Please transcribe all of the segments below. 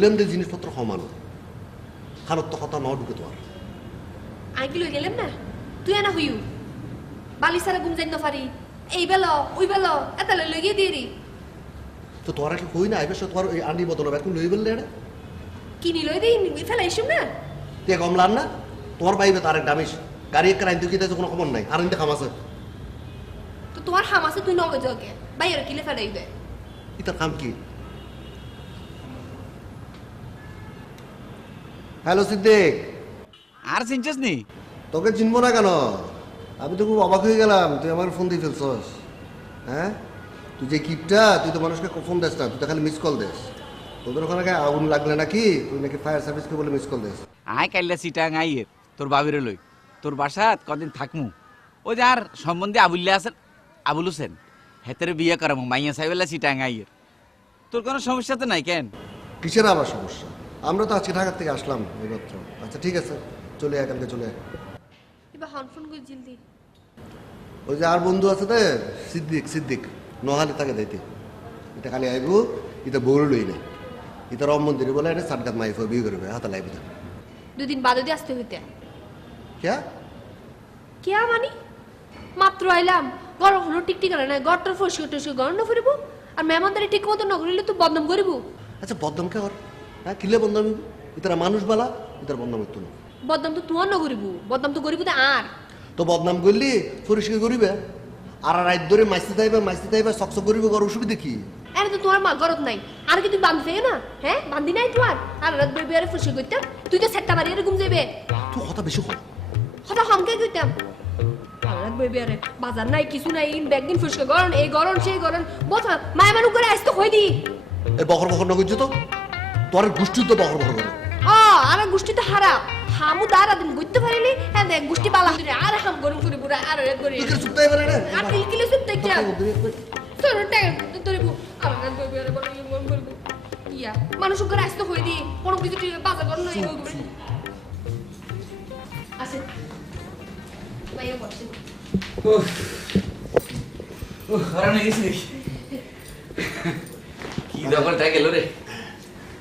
কইলাম যে জিনিসপত্র সমান খানত তো কথা ন ঢুকে তোমার আইকি লই গেলাম না তুই না হইউ বালি সারা ঘুম যাই না পারি এই বেলা ওই বেলা এত লই গিয়ে দিয়ে দি তো তোরা কি কই না আইবে তোমার ওই আন্ডি বদল এখন লই বললে এটা কিনি লই দিই ফেলা এসুম না তুই কমলান না তোমার পাইবে তার এক দামিস গাড়ি এক রাইন তুই কোনো খবর নাই আর ইন্দে খামাছে তো তোমার হাম আছে তুই নগে জগে বাইরে কিলে ফেলাই দে ইতার কাম কি হ্যালো সিদ্দিক আর চিনছিস নি তোকে চিনবো না কেন আমি তো খুব অবাক হয়ে গেলাম তুই আমার ফোন দিয়ে ফেলছস হ্যাঁ তুই যে কিপটা তুই তো মানুষকে ফোন দিস না তুই তো খালি মিস কল দিস তোদের ওখানে আগুন লাগলে নাকি তুই নাকি ফায়ার সার্ভিসকে বলে মিস কল দিস আয় কাইলা সিটাং আইয়ের তোর বাবিরে লই তোর বাসাত কদিন থাকমু ও যার সম্বন্ধে আবুল্লা আছেন আবুল হোসেন হেতেরে বিয়ে করামু মাইয়া সাহেবেলা সিটাং আইয়ের তোর কোনো সমস্যা তো নাই কেন কিসের আবার সমস্যা আমরা তো আজকে ঢাকা থেকে আসলাম এইমাত্র আচ্ছা ঠিক আছে চলে আয় কালকে চলে আয় এবার হনফোন করে জলদি ওই যে আর বন্ধু আছে তো সিদ্দিক নোহালি তাকে দিতে এটা খালি আইবো এটা বউর লই না এটা রাম মন্দিরে বলে এটা সাটগাত মাইফ বিয়ে করবে হাতে লাইবি না দুদিন বাদে দিয়ে আসতে হইতে কে কে মানি মাত্র আইলাম গরম হলো টিকটিক না গড়টার ফসকে টসকে গরম না ফিরবো আর মেহমানদারি ঠিক মতো না করিলে তুই বদনাম করিব আচ্ছা বদনাম কে কর হ্যাঁ কিলে বদনাম ইতারা মানুষ বালা ইতার বদনাম হইতো না বদনাম তো তুই না করিব বদনাম তো করিব আর তো বদনাম করলি পরিষ্কার করিবে আর রাত ধরে মাইসতে থাইবে সকসক করিবে ঘর অসুবিধা কি আরে তো তোমার মা গরত নাই আর কি তুই বান্ধি না হ্যাঁ বান্ধি নাই তোমার আর রাত বের বের ফসকে করতাম তুই তো সেটটা বাড়ি ঘুম যাবে তুই কথা বেশি কর কথা হমকে কইতাম আর বের বের বাজার নাই কিছু নাই ইন ব্যাগদিন ফসকে গরম এই গরম সেই গরম বথা মায় মানু করে আসতে কই দি এই বকর না কইছ তো তোর গোষ্ঠী তো বকর করে আর গোষ্ঠী তো হারাপ হামু দাঁড়া দিন বুঝতে পারিনি হ্যাঁ দেখ গোষ্ঠী পালা হইরে আর হাম গরম করে বুড়া আর রে করে তুই চুপটাই পারে না আর কিলে সুপ দেখ যা তোর টাইম তোর আর না কই বেরে বড় মন করব ইয়া মানুষ করে আসতে কই দি কোন কিছু তুই বাজার কর না এগো আসে মাইয়া বসে হারানো গেছি কি দখলটা গেল রে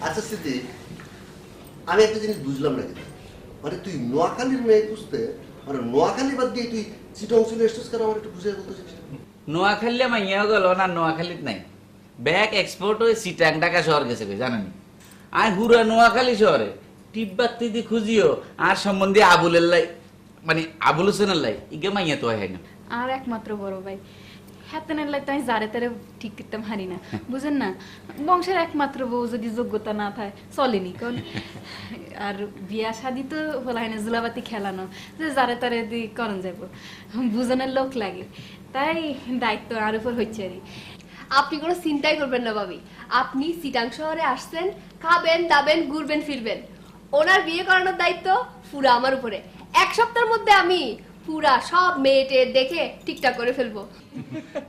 আচ্ছা সিদ্দিক আমি একটা জিনিস বুঝলাম না কিন্তু মানে তুই নোয়াখালীর মেয়ে খুঁজতে মানে নোয়াখালী বাদ দিয়ে তুই চিটং চলে এসছিস কেন আমার একটু বুঝে বলতে চাইছিস নোয়াখালী মাইয়াও গেল না নোয়াখালীত নাই ব্যাগ এক্সপোর্ট হয়ে সিটাং ঢাকা শহর গেছে জানেনি আয় হুরা নোয়াখালী শহরে টিব্বাত দিদি খুঁজিও আর সম্বন্ধে আবুলের লাই মানে আবুল হোসেনের লাই ইগে মাইয়া তো হয় না আর একমাত্র বড় ভাই হাতেনের লাই তো আমি জারে তারে ঠিক করতে পারি না বুঝেন না বংশের একমাত্র বউ যদি যোগ্যতা না থাকে চলেনি কোন আর বিয়া শাদি তো বলা হয় না জুলাবাতি খেলানো যে জারে তারে দি করন যাবো বুঝনের লোক লাগে তাই দায়িত্ব আর উপর হচ্ছে আর আপনি কোনো চিন্তাই করবেন না ভাবি আপনি সিটাং শহরে আসছেন খাবেন দাবেন ঘুরবেন ফিরবেন ওনার বিয়ে করানোর দায়িত্ব পুরা আমার উপরে এক সপ্তাহের মধ্যে আমি পুরা সব মেয়েটে দেখে ঠিকঠাক করে ফেলবো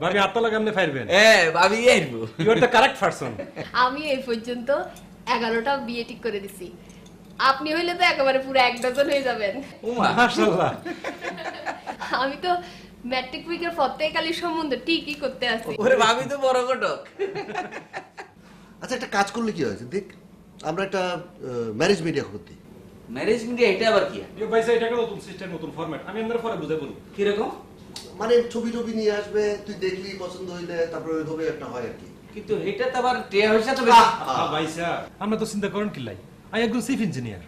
ভাবি আত্মা কেমনে ফাইরবেন ভাবি আইবো you are the correct person আমি এই পর্যন্ত 11টা বিয়ে ঠিক করে দিছি আপনি হইলে তো একেবারে পুরো 1 ডজন হয়ে যাবেন উমা মাশাআল্লাহ আমি তো ম্যাট্রিক উইকের ফতে কালি সম্বন্ধ ঠিকই করতে আছি ওরে ভাবি তো বড় ঘটক আচ্ছা একটা কাজ করলে কি হয়েছে দেখ আমরা একটা ম্যারেজ মিডিয়া করতে ম্যারেজ মিডিয়া এটা আবার কি ইউ ভাই এটা একটা নতুন সিস্টেম নতুন ফরম্যাট আমি আপনাদের পরে বুঝাই বলবো কি রকম মানে ছবি টবি নিয়ে আসবে তুই দেখলি পছন্দ হইলে তারপরে ওইভাবে একটা হয় আর কি কিন্তু এটা তো আবার টিয়া হইছে তো ভাই স্যার আমরা তো চিন্তা করেন কি লাই আই একজন চিফ ইঞ্জিনিয়ার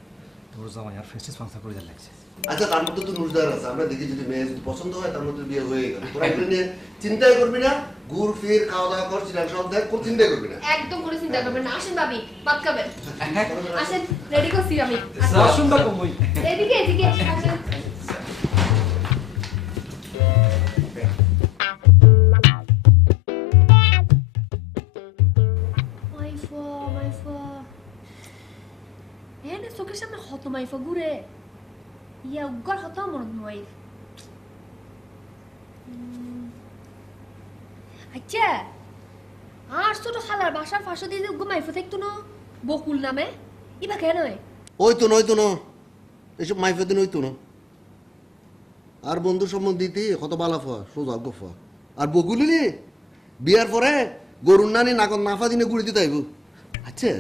তোর জামাই আর ফেস্টিস ফাংশন করে যা লাগছে আচ্ছা তার মধ্যে তো নুজদার আছে আমরা দেখি যদি মেয়ে যদি পছন্দ হয় তার মধ্যে বিয়ে হয়ে গেল তোরা এগুলো নিয়ে চিন্তাই করবি না ঘুর ফির খাওয়া দাওয়া কর চিরাং সব দেখ কোনো চিন্তাই করবি না একদম করে চিন্তা করবেন না আসেন ভাবি ভাত খাবেন আসেন রেডি করছি আমি সুন্দর কমই এদিকে এদিকে আসেন মাইফা এনে চোখের সামনে হত মাইফা ঘুরে ইয়া উগ্র হত মনে ওয়াইফ আচ্ছা আর ছোট খালার বাসার ফাঁসো দিয়ে উগ্র মাইফা থাকতো না বকুল নামে ইবা কেন ওই তো না এসব মাইফেদিন ওই তো না আর বন্ধু সম্বন্ধ দিতে কত বালাফা সোজা গফা আর বকুলি বিয়ার পরে গরুর নানি নাকন নাফা দিনে গুড়ি দিতে আইব আচ্ছা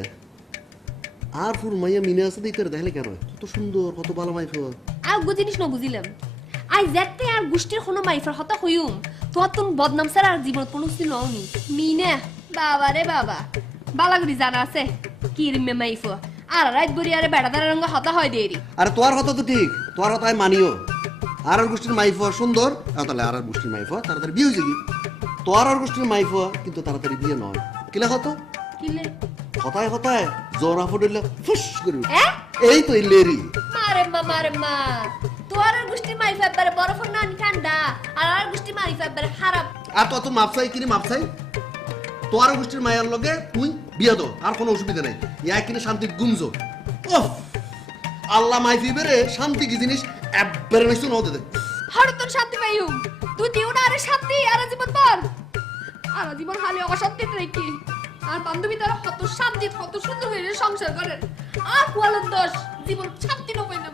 আর ফুর মাইয়া মিনে আছে দেখতে দেখলে কেন কত সুন্দর কত ভালো মাইফ আর গো জিনিস ন বুঝিলাম আই যেতে আর গোষ্ঠীর কোনো মাইফার হতা হইউম তোর তুমি বদনাম স্যার আর জীবন কোনো ছিল নি মিনে বাবা রে বাবা বালাগুড়ি জানা আছে কি রিমে মাইফ আর রাত বরি আরে বেড়াদার রঙ হতা হয় দেরি আরে তোর হতা তো ঠিক তোর হতায় মানিও আর গোষ্ঠীর মাইফ সুন্দর তাহলে আর গোষ্ঠীর মাইফ তাড়াতাড়ি বিয়ে হয়েছে কি তোর আর গোষ্ঠীর মাইফ কিন্তু তাড়াতাড়ি বিয়ে নয় কিলে হতো কিলে হতায় হতায় জোরা ফুটলে ফুস করে উঠে। এ এই তো এই লেরি মারে মা তোর আর গোষ্ঠী মাইফা একবারে বরফ না ঠান্ডা আর গোষ্ঠী মাইফা একবারে খারাপ আর তো মাপসাই কিনে মাপসাই তোর গোষ্ঠীর মায়ের লগে তুই বিয়ে দো আর কোনো অসুবিধা নাই ইয়া কিনে শান্তি গুমজো ওহ আল্লাহ মাইফি বেরে শান্তি কি জিনিস একবারে নিশ্চয় নদে দে হঠাৎ তোর শান্তি পাইউ তুই দিও না আরে শান্তি আর জীবন তোর আর জীবন হালে অশান্তি রেখি আর বান্ধবী তারা কত শান্তি কত সুন্দর করে সংসার করেন আর কোয়ালের দোষ জীবন শান্তি না পাইলাম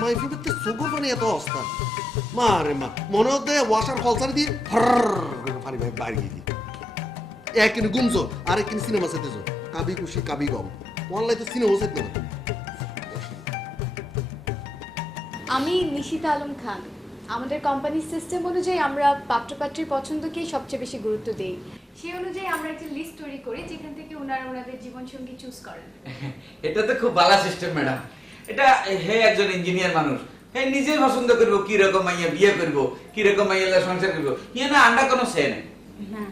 মাইফি বেতে সুগর পানি এত অবস্থা মারে মা মনে হতে ওয়াশার কলসার দিয়ে পানি ভাই বাড়ি দিয়ে এক কিনে গুমজো আর এক কিনে সিনেমা সেতেছো কাবি খুশি কাবি গম অনলাইন তো সিনেমা সেট না আমি নিশিতা আলম খান। আমাদের কোম্পানির সিস্টেম অনুযায়ী আমরা পাত্রপাত্রীর পছন্দকেই সবচেয়ে বেশি গুরুত্ব দেই। সেই অনুযায়ী আমরা একটা লিস্ট তৈরি করি যেখান থেকে ওনারা ওনাদের জীবনসঙ্গী চুজ করেন। এটা তো খুব ভালো সিস্টেম ম্যাডাম। এটা হে একজন ইঞ্জিনিয়ার মানুষ, হে নিজেই পছন্দ করবো কি রকম মাইয়া বিয়ে করবো, কি রকম মাইয়া সংসার করবো, ইয়ে না আন্ডা কোনো সে নেই। না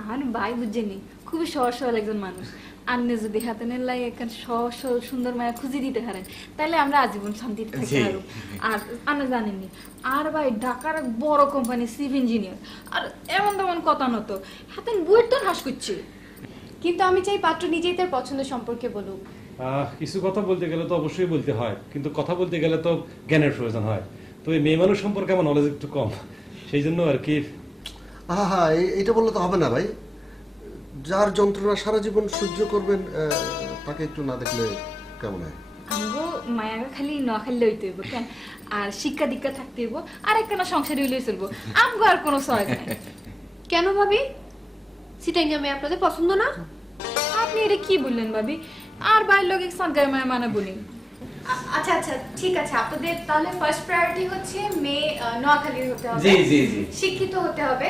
আমার ভাই বুঝছেনি খুবই সহজ সরল একজন মানুষ। আন্নে যদি হাতে নেলাই একখান সহজ সরল সুন্দর মায়া খুঁজে দিতে পারেন তাহলে আমরা আজীবন শান্তিতে থাকতে পারবো। আর আন্না জানেননি আর ভাই ঢাকার এক বড় কোম্পানি চিফ ইঞ্জিনিয়ার আর এমন তেমন কথা নতো হাতে বুয়ের তো হাস করছে। কিন্তু আমি চাই পাত্র নিজেই তার পছন্দ সম্পর্কে বলুক। কিছু কথা বলতে গেলে তো অবশ্যই বলতে হয়, কিন্তু কথা বলতে গেলে তো জ্ঞানের প্রয়োজন হয়। তো এই মেয়ে মানুষ সম্পর্কে আমার নলেজ একটু কম, সেই জন্য আর কি। হ্যাঁ এইটা বললে তো হবে না ভাই, যার যন্ত্রণা সারা জীবন সহ্য করবেন তাকে একটু না দেখলে কেমন হয়? আমগো মায়াগা খালি নোয়াখালী লইতে হইব কেন, আর শিক্ষা দীক্ষা থাকতে হইব, আর একখানা সংসারে হইলে চলবো। আমগো আর কোনো চয়েস নাই। কেন ভাবি সিটাইঙ্গা মেয়ে আপনাদের পছন্দ না? আপনি এটা কি বললেন ভাবি? আর বাইর লোক এক সঙ্গে মায়া মানাবো নি। আচ্ছা আচ্ছা ঠিক আছে, আপনাদের তাহলে ফার্স্ট প্রায়োরিটি হচ্ছে মেয়ে নোয়াখালীর হতে হবে, জি জি জি। শিক্ষিত হতে হবে,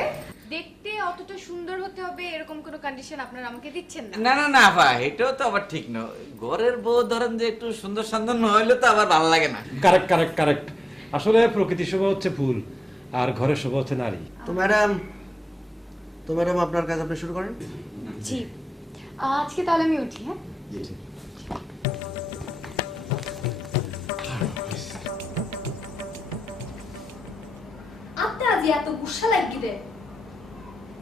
দেখতে অতটা সুন্দর হতে হবে, এরকম কোনো কন্ডিশন আপনারা আমাকে দিচ্ছেন না। না না না ভাই, এটাও তো আবার ঠিক না। ঘরের বউ ধরেন যে একটু সুন্দর সুন্দর না হইলে তো আবার ভালো লাগে না। Correct correct correct. আসলে প্রকৃতির শোভা হচ্ছে ফুল আর ঘরের শোভা হচ্ছে নারী। তো ম্যাডাম আপনার কাজ আপনি শুরু করেন। জি আজকে তাহলে আমি উঠি। হ্যাঁ আপনি আজ এত গুসা লাগি দে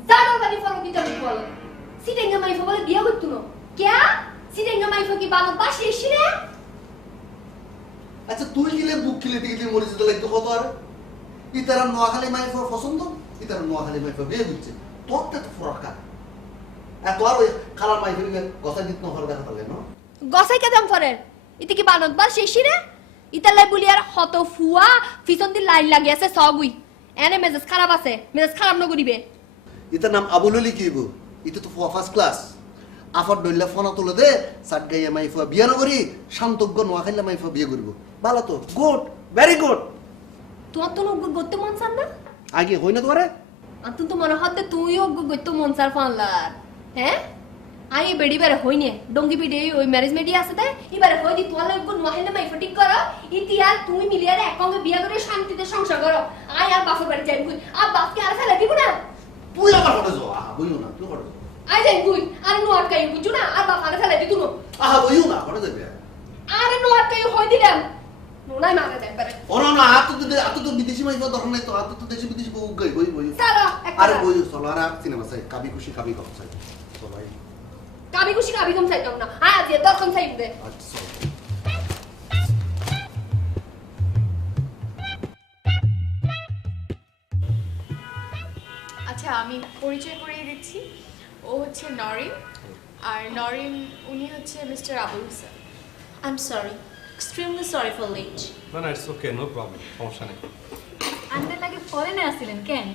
জানো বাড়ি ফলো দিতে বল সিটাইঙ্গা মাইফা বলে বিয়ে করতো না কে? সিটাইঙ্গা মাইফা কি বাবা পাশে এসে? আচ্ছা তুই গিলে বুক খিলে দিকে মরিস তো লাগতো কত আর ইতারা নোয়াখালী মাইফা পছন্দ, ইতারা নোয়াখালী মাইফা বিয়ে দিচ্ছে তোর তো ফরকা এত আর ওই কালার মাইফা গসা দিত না হল দেখা তাহলে না গসাই কেদাম ফরের ইতি কি বানত বার শেষি রে ইতালাই বলি আর হত ফুয়া পিছন দি লাইন লাগি আছে সগুই এনে মেজাজ খারাপ আছে, মেজাজ খারাপ ন করিবে। ইতার নাম আবুল হলি কি হইব? ইতা তো ফার্স্ট ক্লাস আফার দইলা ফোনা তুলে দে সাত গাইয়া মাইফা বিয়া নগরি শান্তজ্ঞ নোয়াখালী মাইফা বিয়ে করব ভালো তো, গুড ভেরি গুড। তোমার তো নগ্য গত্য মন চান না? আগে হই না তোরে আতুন তো মনে হতে তুইও গত্য মন চার ফানলার হ্যাঁ? আই বেড়ি বারে হইনে ডঙ্গি পিডে ওই ম্যারেজ মেডি আছে তাই এবারে হই দি তোলা গো নোয়াখালী মাইফা ঠিক করো ইতি আর তুই মিলিয়ে একসঙ্গে বিয়া করে শান্তিতে সংসার করো। আই আর বাপের বাড়ি যাই কই আর বাপকে আর ফেলে দিব না। তুই আবার হটে যা বইও না তুই হটে আই যাই কই আর নো আটকাই বুঝু না আর বাপ আর ফেলে দিতু না। আহা বইও না হটে যাবে আরে নো আটকাই হই দিলাম নোলাই মারা দেয় পারে। ও না না আত তো বিদেশি মাইফা দরকার নাই তো, আত তো দেশি বিদেশি বউ গই বই সারা আরে বই চলো আর সিনেমা চাই কাবি খুশি কাবি গম চাই চলো ভাই কাবি খুশি কাবি কম চাইতাম না আয় আজ দরকার চাইব দে। আচ্ছা আচ্ছা আমি পরিচয় করিয়ে দিচ্ছি, ও হচ্ছে নরিন, আর নরিন উনি হচ্ছে mister Abul Hossain. I'm sorry. Extremely sorry for late. না না ইটস ওকে, নো প্রবলেম, সমস্যা নেই। আন্নের লাগে ফরেনে আসছিলেন কেন?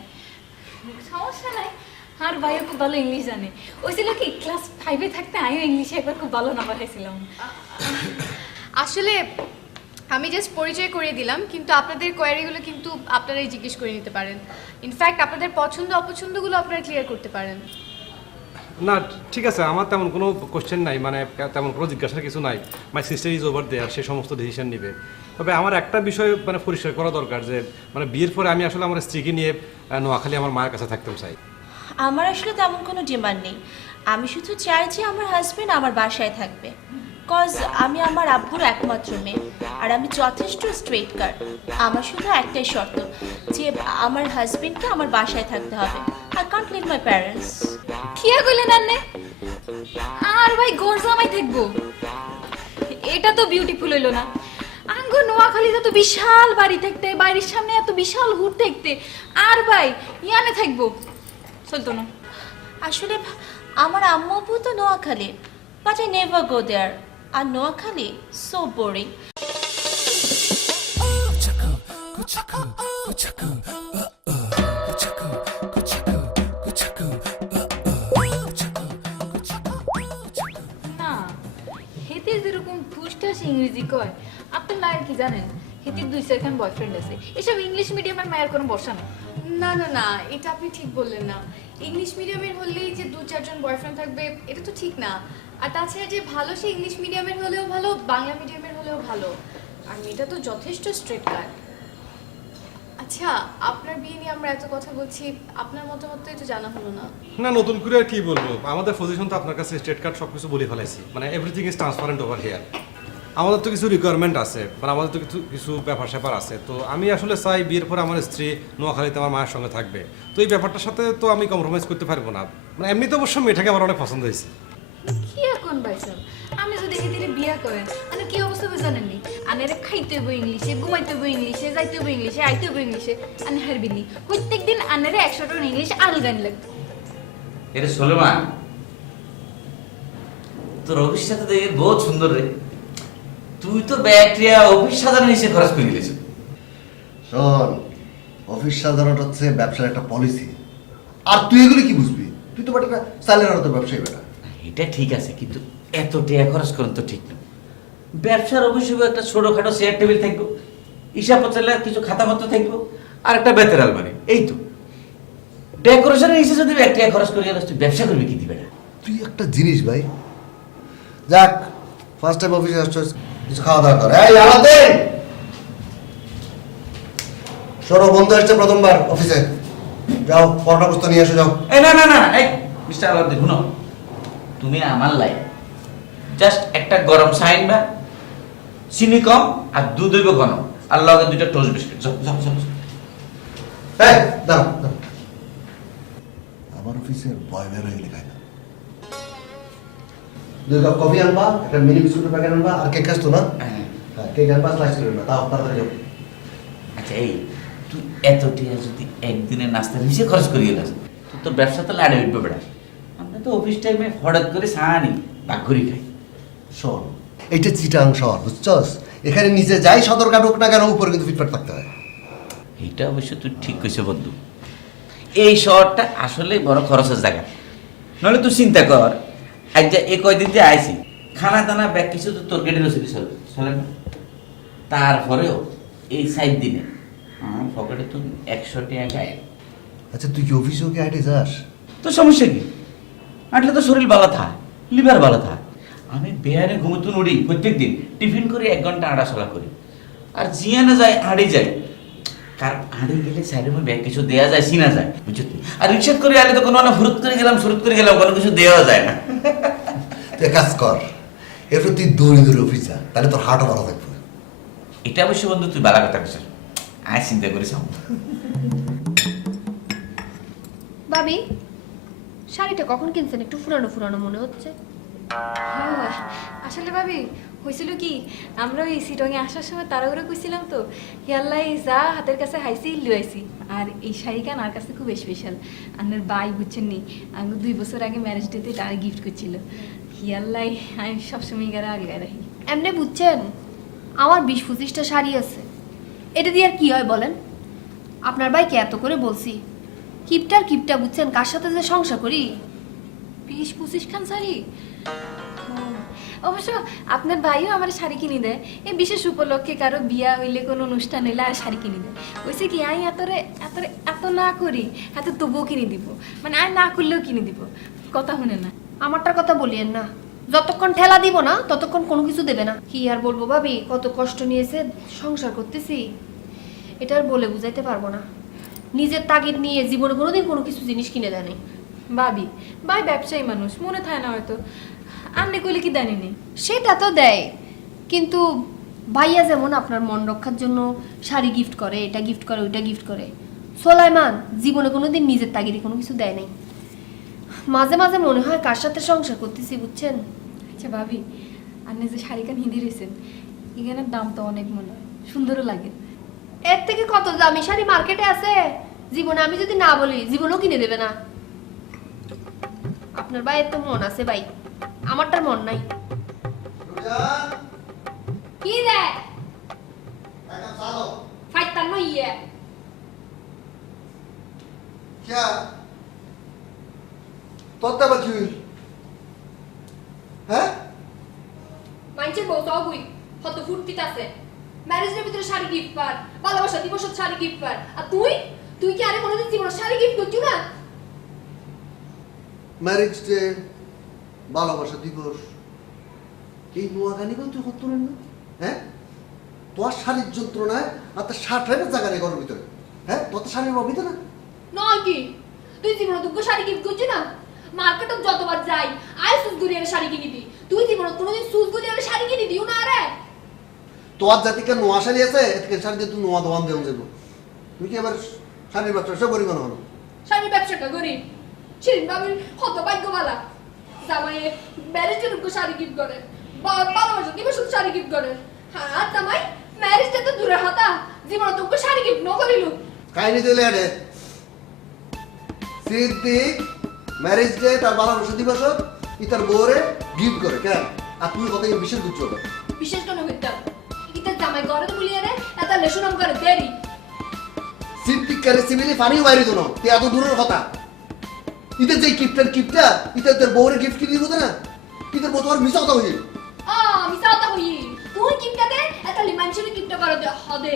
সমস্যা নাই, আর ভাইও খুব ভালো ইংলিশ জানে। ওই ছিল কি ক্লাস 5-এ থাকতে আমিও ইংলিশে একবার খুব ভালো নাম্বার পাইছিলাম। আসলে আমি জাস্ট পরিচয় করিয়ে দিলাম, কিন্তু আপনাদের কোয়ারিগুলো কিন্তু আপনারাই জিজ্ঞেস করে নিতে পারেন। ইনফ্যাক্ট আপনাদের পছন্দ অপছন্দগুলো আপনারা ক্লিয়ার করতে পারেন। না ঠিক আছে, আমার তেমন কোনো কোশ্চেন নাই, মানে তেমন কোনো জিজ্ঞাসার কিছু নাই। My sister is over there, সে সমস্ত ডিসিশন নেবে। তবে আমার একটা বিষয় মানে পরিষ্কার করা দরকার যে মানে বিয়ের পরে আমি আসলে আমার স্ত্রীকে নিয়ে নোয়াখালী আমার মায়ের কাছে থাকতে চাই। আমার আসলে তেমন কোনো ডিমান্ড নেই। আমি শুধু চাই যে আমার হাজবেন্ড আমার বাসায় থাকবে, কজ আমি আমার আব্বুর একমাত্র মেয়ে, আর আমি যথেষ্ট স্ট্রেট কাট। আমার শুধু একটাই শর্ত যে আমার হাজবেন্ডকে আমার বাসায় থাকতে হবে। I can't leave my parents. কি কইলেন আন্নে? আর ভাই গোর জামাই থাকবো, এটা তো বিউটিফুল হইলো না। আঙ্গো নোয়াখালীতে তো বিশাল বাড়ি থাকতে, বাড়ির সামনে এত বিশাল হুড থাকতে, আর ভাই ইয়ানে থাকবো, চলতো না। আসলে আমার আম্মু আব্বু তো Noakhali, but I never go there. আর নোয়াখালী সো বোরিং। না, হেতে যেরকম ফুসটাস ইংরেজি কয়, আপনার মায়ের কি জানেন? হেতির 2-4খান বয়ফ্রেন্ড আছে। এসব ইংলিশ মিডিয়ামের মায়ের কোনো বর্ষা না। না না না, এটা আপনি ঠিক বললেন না। ইংলিশ মিডিয়ামের হলেই যে 2-4জন বয়ফ্রেন্ড থাকবে এটা তো ঠিক না। আর তাছাড়া যে ভালো সে ইংলিশ মিডিয়ামের হলেও ভালো, বাংলা মিডিয়ামের হলেও ভালো। আর মেয়েটা তো যথেষ্ট স্ট্রেট কাট। আচ্ছা, আপনার বিয়ে নিয়ে আমরা এত কথা বলছি, আপনার মতামত তো এটা জানা হলো না। না নতুন করে আর কি বলবো, আমাদের পজিশন তো আপনার কাছে স্টেট কার্ড সব কিছু বলে ফেলাইছি, মানে everything is transparent over here. আমাদের তো কিছু রিকোয়ারমেন্ট আছে, মানে আমাদের তো কিছু ব্যাপার স্যাপার আছে। তো আমি আসলে চাই বিয়ের পরে আমার স্ত্রী নোয়াখালীতে আমার মায়ের সঙ্গে থাকবে। তো এই ব্যাপারটার সাথে তো আমি কম্প্রোমাইজ করতে পারবো না। মানে এমনিতে অবশ্য মেয়েটাকে আমার অনেক পছন্দ হয়েছে। কি এখন ভাই সাহেব, আমি যদি হেতিরে বিয়া করেন মানে কি অবস্থা হবে জানেননি? আনেরে খাইতে হইব ইংলিশে, ঘুমাইতে হইব ইংলিশে, যাইতে হইব ইংলিশে, আইতে হইব ইংলিশে। আনে হারবিনি প্রত্যেকদিন আনেরে 100 টা ইংলিশ আলগান লাগবে। এটা সোলেমান, তোর অফিসটা তো দেখে বহুত সুন্দর রে। তুই তো ব্যাকটেরিয়া অফিস সাজানো নিচে খরচ করে গেছিস। শোন, অফিস সাধারণত হচ্ছে ব্যবসার একটা পলিসি। আর তুই এগুলি কি বুঝবি? তুই তো একটা সাইলের তো ব্যবসায়ী বেটা। এটা ঠিক আছে, কিন্তু এত টাকা খরচ করেন তো ঠিক না। ব্যবসার অফিসে একটা ছোটখাটো চেয়ার টেবিল থাকবো, হিসাব পত্র কিছু খাতাপত্র থাকবো, আর একটা বেতের আলমারি, এই তো। ডেকোরেশনের হিসেবে যদি এক টাকা খরচ করে গেলে তুই ব্যবসা করবি কি দিবে না? তুই একটা জিনিস ভাই, যাক ফার্স্ট টাইম অফিসে আসছিস, কিছু খাওয়া দাওয়া কর। এই আলাদে শোনো, বন্ধু আসছে প্রথমবার অফিসে, যাও পড়াটা পুস্তক নিয়ে এসো যাও। এই না না না, এই মিস্টার আলাউদ্দিন শুনো, তুমি আমার লাইফ জাস্ট একটা গরম সাইন বা চিনি কম আর দুধ হইব ঘন, আর লগে 2টা টোস্ট বিস্কিট। যাও যাও যাও। এই দাঁড়াও দাঁড়াও, আমার অফিসে বয় বের হয়ে গেলে খায় না। 2 কাপ কফি আনবা, একটা মিনি বিস্কুটের প্যাকেট আনবা, আর কেক আসতো না? হ্যাঁ। হ্যাঁ, কেক আনবা, স্লাইস করে না, তাও তাড়াতাড়ি যাও। আচ্ছা এই তুই এত টাকা যদি একদিনের নাস্তার নিচে খরচ করিয়ে গেলাস, তুই তোর ব্যবসা তো লাড়ে উঠবে বেড়া। আমরা তো অফিস টাইমে হঠাৎ করে সাহানি ভাগ করি খাই। শোন, এইটা চিটাং শহর, বুঝছস? এখানে নিচে যাই সদর কাটুক না কেন, উপরে কিন্তু ফিটফাট থাকতে হয়। এটা অবশ্য তুই ঠিক কইছ বন্ধু, এই শহরটা আসলে বড় খরচের জায়গা। নাহলে তুই চিন্তা কর, আজ যে এই কয়দিন যে আইছি, খানা দানা ব্যাগ কিছু তো তোর গেটে রসিদি চলে না। তারপরেও এই 7 দিনে আমার পকেটে তো 100 টাকা গায়ে। আচ্ছা তুই কি অফিসেও কি হাঁটে যাস? তো সমস্যা কি? হাঁটলে তো শরীর ভালো থাক, লিভার ভালো থাক। আমি বেহারে ঘুমোতুন উড়ি প্রত্যেক দিন, টিফিন করে 1 ঘন্টা আড়াচলা করি, আর জিয়ানে যায় হাঁড়ি যায়। কারণ হাঁড়ি গেলে সাইডে ব্যাগ কিছু দেওয়া যায়, চিনা যায়, বুঝলি? আর রিক্সা করে আলে তো কোনো ফুরুত করে গেলাম কোনো কিছু দেওয়া যায় না। তুই কাজ কর, এরপর তুই দৌড়ে দৌড়ে অফিস যা, তাহলে তোর হাঁটও ভালো থাকবে। এটা অবশ্য বন্ধু তুই বালা কথা কইছিস, আয় চিন্তা করিস। ভাবি, শাড়িটা কখন কিনছেন? একটু পুরানো পুরানো মনে হচ্ছে। হ্যাঁ, আসলে ভাবি হয়েছিল কি, আমরা ওই সিটঙে আসার সময় তাড়াহুড়ো কইছিলাম তো, ইয়াল্লাই যা হাতের কাছে হাইছি লুয়াইছি। আর এই শাড়িখান আর কাছে খুব স্পেশাল। আপনার বাই বুঝছেন নি, আমি 2 বছর আগে ম্যারেজ ডেতে তার গিফট করছিল। ইয়াল্লাই আমি সবসময় গায়ে আগে রাখি। এমনি বুঝছেন, আমার 20-25টা শাড়ি আছে, এটা দিয়ে আর কি হয় বলেন? আপনার ভাইকে এত করে বলছি, কিপটা বুঝছেন, কার সাথে যে সংসার করি। 20-25 খান শাড়ি। অবশ্য আপনার ভাইও আমার শাড়ি কিনে দেয়, এই বিশেষ উপলক্ষে কারো বিয়া হইলে কোনো অনুষ্ঠান হইলে আর শাড়ি কিনে দেয়। ওইসে কি আই এত না করি, এত তবুও কিনে দিব, মানে আর না করলেও কিনে দিব। কথা শুনে না। আমারটার কথা বলিয়েন না, যতক্ষণ ঠেলা দিব না ততক্ষণ কোনো কিছু দেবে না। কি আর বলবো ভাবি, কত কষ্ট নিয়েছে সংসার করতেছি, এটা আর বলে বুঝাইতে পারবো না। নিজের তাগিদ নিয়ে জীবনে কোনোদিন কোনো কিছু জিনিস কিনে দেয় নাই। ভাই ব্যবসায়ী মানুষ, মনে থাকে না হয়তো, আন্নে কইলে কি জানিনি। সেটা তো দেয়, কিন্তু ভাইয়া যেমন আপনার মন রক্ষার জন্য শাড়ি গিফট করে, এটা গিফট করে, ওইটা গিফট করে, সোলাইমান জীবনে কোনোদিন নিজের তাগিদে কোনো কিছু দেয় নাই। মাঝে মাঝে মনে হয় কার সাথে সংসার করতেছি বুঝছেন। আচ্ছা ভাবি, আন্নে যে শাড়িখান হিন্দি রেছেন, এখানের দাম তো অনেক মনে হয়, সুন্দরও লাগে। এর থেকে কত দামি শাড়ি মার্কেটে আছে, জীবনে আমি যদি না বলি জীবনেও কিনে দেবে না। আপনার ভাইয়ের তো মন আছে ভাই, আমারটার মন নাই। কি রে ফাইতান ইয়ে তোর তো আবার কি হইল? হ্যাঁ, মাইনছেন বউ তো অগুই কত ফুর্তিতে আছে, ম্যারেজের ভিতরে শাড়ি গিফট পার, ভালোবাসা দিবসত শাড়ি গিফট পার, আর তুই কি আরে কোনোদিন জীবনে শাড়ি গিফট করছিস না? ম্যারেজ ডে, ভালোবাসা দিবস, এই নোয়া গানি তুই করতো না? হ্যাঁ, তোর শাড়ির যন্ত্রণায় আর তার শার্ট হাইটের জায়গা নেই ঘরের ভিতরে। হ্যাঁ, তোর তো শাড়ির অভিতে না নয় কি তুই জীবনে দুঃখ শাড়ি গিফট করছিস না? মার্কেটে যতবার যাই আয় সুজ গুড়িয়ে শাড়ি কিনে দি, তুই জীবনে কোনোদিন সুজ গুড়িয়ে শাড়ি কিনে দিও না রে। তোর জাতিকে নোয়া শাড়ি আছে, এদিকে শাড়ি দিয়ে তুই নোয়া দোয়ান দেওয়া যাবো। তুই কি আবার শাড়ির ব্যবসা সব করিব না হলো? শাড়ির ব্যবসাটা করি, শিরিন বাবির কত ভাগ্যবালা, জামাই ম্যারেজের উপর শাড়ি গিফট করে, ভালোবাসা দিবস শাড়ি গিফট করে, আর জামাই ম্যারেজটা তো দূরের হাতা, জীবনে তোকে শাড়ি গিফট ন করিল। কাহিনী চলে আরে সিদ্দিক ম্যারেজ ডে তার ভালোবাসা দিবস তার বউরে গিফট করে কেন? আর তুই কত বিশেষ বুঝছো? বিশেষ কোনো হইতাম ইতার জামাই ঘরে তো বলিয়ে রে এত লেশুনাম করে দেরি সিদ্দিক কারে সিভিলি পানিও বাইরে তো না, তুই এত দূরের কথা। ইতার যে কিপটা ইতার তোর বউরে গিফট কি দিব না? ইতার বউ তোমার মিশা কথা হইল। আমি সাউতা হই, তুই কিপটা দে এত লিমানশিনি কিপটা করে দে হদে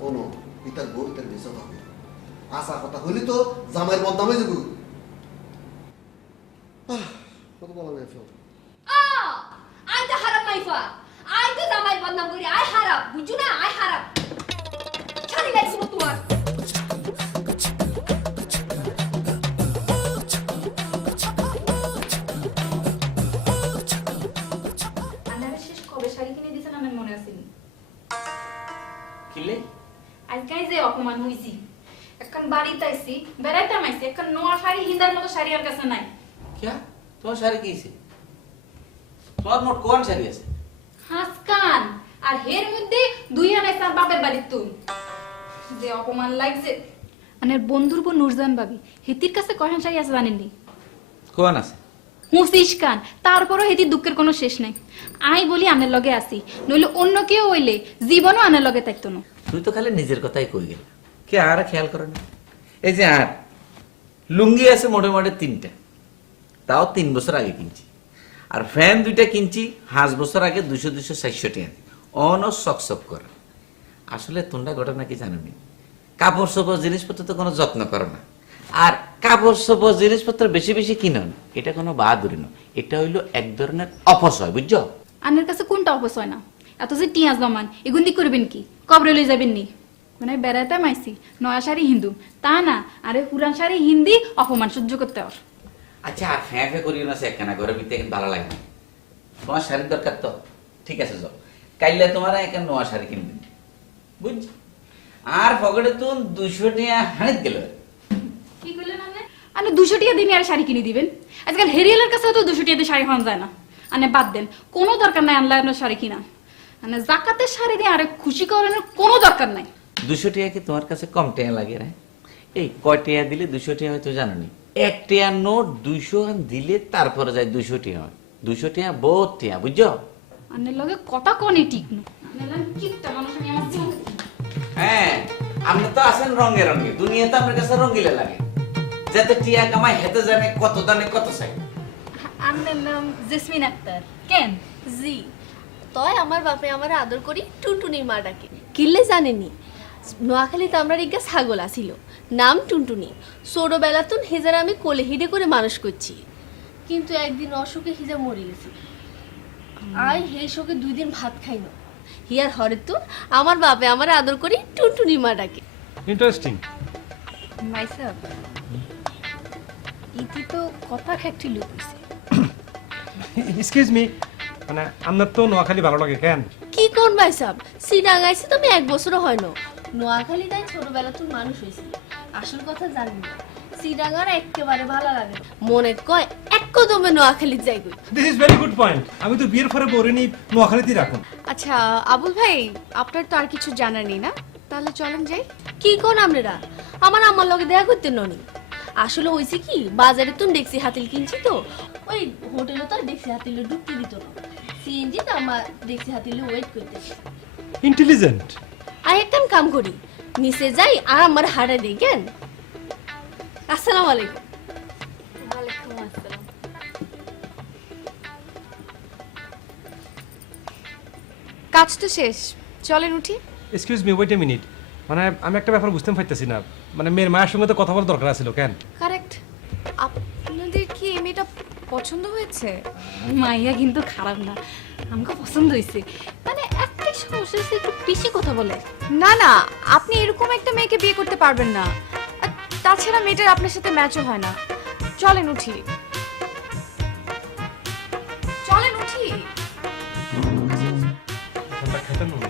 কোনো ইতার বউ ইতার মিশা কথা হইল। আশা কথা হইলি তো জামাইয়ের বদনাম হয়ে যাবো। কত বলা নাই ফেল। আই তো হারাম মাইফা, আই তো জামাই বদনাম করি, আই হারাম বুঝু না, আই হারাম ছাড়ি লাগছিল তোমার। আন্নারে শেষ কবে শাড়ি কিনে দিয়েছেন আমার মনে আসেনি। কিলে আজকাল যে অপমান হইছি, এখন বাড়িতে আইছি, বেড়াইতে মাইছি, এখন নোয়া শাড়ি হিন্দার মতো শাড়ি আর কাছে নাই। क्या তোমার শাড়ি কি আছে? তোমার মোট কোন শাড়ি আছে? হাসকান আর হের মধ্যে দুই আনাই তার বাপের বাড়ির তুই, যে অপমান লাগছে। আনের বন্ধুর বোন নুরজান ভাবি হেতির কাছে কয়খান শাড়ি আছে জানেননি? কোন আছে? হুঁসিস কান, তারপরও হেতির দুঃখের কোনো শেষ নাই। আই বলি আনের লগে আসি, নইলে অন্য কেউ হইলে জীবনও আনের লগে থাকতো না। তুই তো খালি নিজের কথাই কই গেল, কে আর খেয়াল করে না? এই যে আর লুঙ্গি আছে মোটামুটি 3টা, তাও 3 বছর আগে কিনছি। আর ফ্যান 2টা কিনছি 5 বছর আগে 200-400 টাকা অন সকসক করে। আসলে তোমরা ঘটনা কি জানো নি? কাপড় চোপড় জিনিসপত্র তো কোনো যত্ন করো না, আর কাপড় চোপড় জিনিসপত্র বেশি বেশি কিনন, এটা কোনো বাহাদুরি নয়, এটা হইলো এক ধরনের অপচয়, বুঝছো? আনের কাছে কোনটা অপচয় না? এত যে টিয়া জমান এগুন্দি করবেন কি? কবরে লই যাবেন নি? মানে বেড়াইতে মাইছি, নয়া শাড়ি হিন্দু তা না, আরে পুরান শাড়ি হিন্দি অপমান সহ্য করতে আর। আচ্ছা আর ফ্যাঁ ফ্যাঁ করিও না, সে একখানা ঘরের ভিতরে কিন্তু ভালো লাগে না। তোমার শাড়ির দরকার তো ঠিক আছে, যাও কাইলে তোমার একটা নোয়া শাড়ি কিনবেন, বুঝছি? আর পকেটে তো 200 টাকা হানিত গেল। কি করলেন আপনি? আপনি 200 টাকা দিয়ে আর শাড়ি কিনে দিবেন? আজকাল হেরিয়ালের কাছে তো 200 টাকা দিয়ে শাড়ি পাওয়া যায় না। আনে বাদ দেন, কোনো দরকার নাই আনলা আপনার শাড়ি কিনা। মানে জাকাতের শাড়ি দিয়ে আরে খুশি করানোর কোনো দরকার নাই। 200 টাকা কি তোমার কাছে কম টাকা লাগে রে? এই কয় টাকা দিলে 200 টাকা হয়তো জানো নি? 1 টাকা নোট 200 দিলে তারপরে যায় 200 টাকা হয়। 200 টাকা বহুত টাকা, বুঝছো? আনের লগে কথা কোনই ঠিক না। আনে লান কিপটা মানুষ আমি আমার জীবন। হ্যাঁ আপনি তো আছেন রঙে রঙে, দুনিয়াতে আমার কাছে রঙিলে লাগে, যাতে টিয়া কামাই হেতে জানে কত দানে কত চাই। আমার নাম জেসমিন আক্তার। কেন? জি, তয় আমার বাপে আমার আদর করি টুনটুনির মা ডাকে। কিল্লে জানেনি, নোয়াখালীতে আমরা রিগা ছাগল আসিল, নাম টুনটুনি। ছোটবেলাতুন হেজার আমি কোলে হিডে করে মানুষ করছি, কিন্তু একদিন অসুখে হিজা মরে গেছি। আই হে শোকে 2 দিন ভাত খাইনো। হিয়ার হরে তুন আমার বাপে আমার আদর করি টুনটুনির মা ডাকে। ইন্টারেস্টিং। মাইসাব ইতি তো কথা ফ্যাক্টরি লোক হইছে। এক্সকিউজ মি, মানে আপনার তো নোয়াখালী ভালো লাগে কেন? কি কোন ভাই সাহেব, সিডাঙ্গাইছে তো আমি 1 বছরও হয় না। নোয়াখালী তাই ছোটবেলাতুন মানুষ হয়েছি, আসল কথা জানি না। সিডাঙ্গার একেবারে ভালো লাগে না। মনে কয় একদমে নোয়াখালী যাই গই। This is very good point. আমি তো বিয়ের পরে বরিনি নোয়াখালীতেই রাখুন। আচ্ছা আবুল ভাই, আপনার তো আর কিছু জানার নেই না, তাহলে চলেন যাই। কি কোন আপনারা আমার আম্মার লগে দেখা করতে ননি। আসলে হইছে কি, বাজারে তো ডেক্সি হাতিল কিনছি তো, ওই হোটেলে তো আর ডেক্সি হাতিলে ঢুকতে দিত না। সিএনজি তো আমার ডেক্সি হাতিলে ওয়েট করতেছে। ইন্টেলিজেন্ট। আর একটা কাম করি, নিচে যাই আর আমার হাড়ে দেখেন। আসসালামু আলাইকুম। ওয়ালাইকুম আসসালাম। কাজ তো শেষ, চলেন উঠি। Excuse me, wait a minute. মানে আমি একটা ব্যাপার বুঝতে পারতেছি না, মানে মেয়ের মায়ের সঙ্গে তো কথা বলার দরকার ছিল কেন? কারেক্ট। আপনাদের কি এই মেয়েটা পছন্দ হয়েছে? মাইয়া কিন্তু খারাপ না, আমাকে পছন্দ হয়েছে। মানে একটাই সমস্যা হচ্ছে, একটু বেশি কথা বলে। না না, আপনি এরকম একটা মেয়েকে বিয়ে করতে পারবেন না। আর তাছাড়া মেয়েটার আপনার সাথে ম্যাচও হয় না। চলেন উঠি, চলেন উঠি। খেতেন না?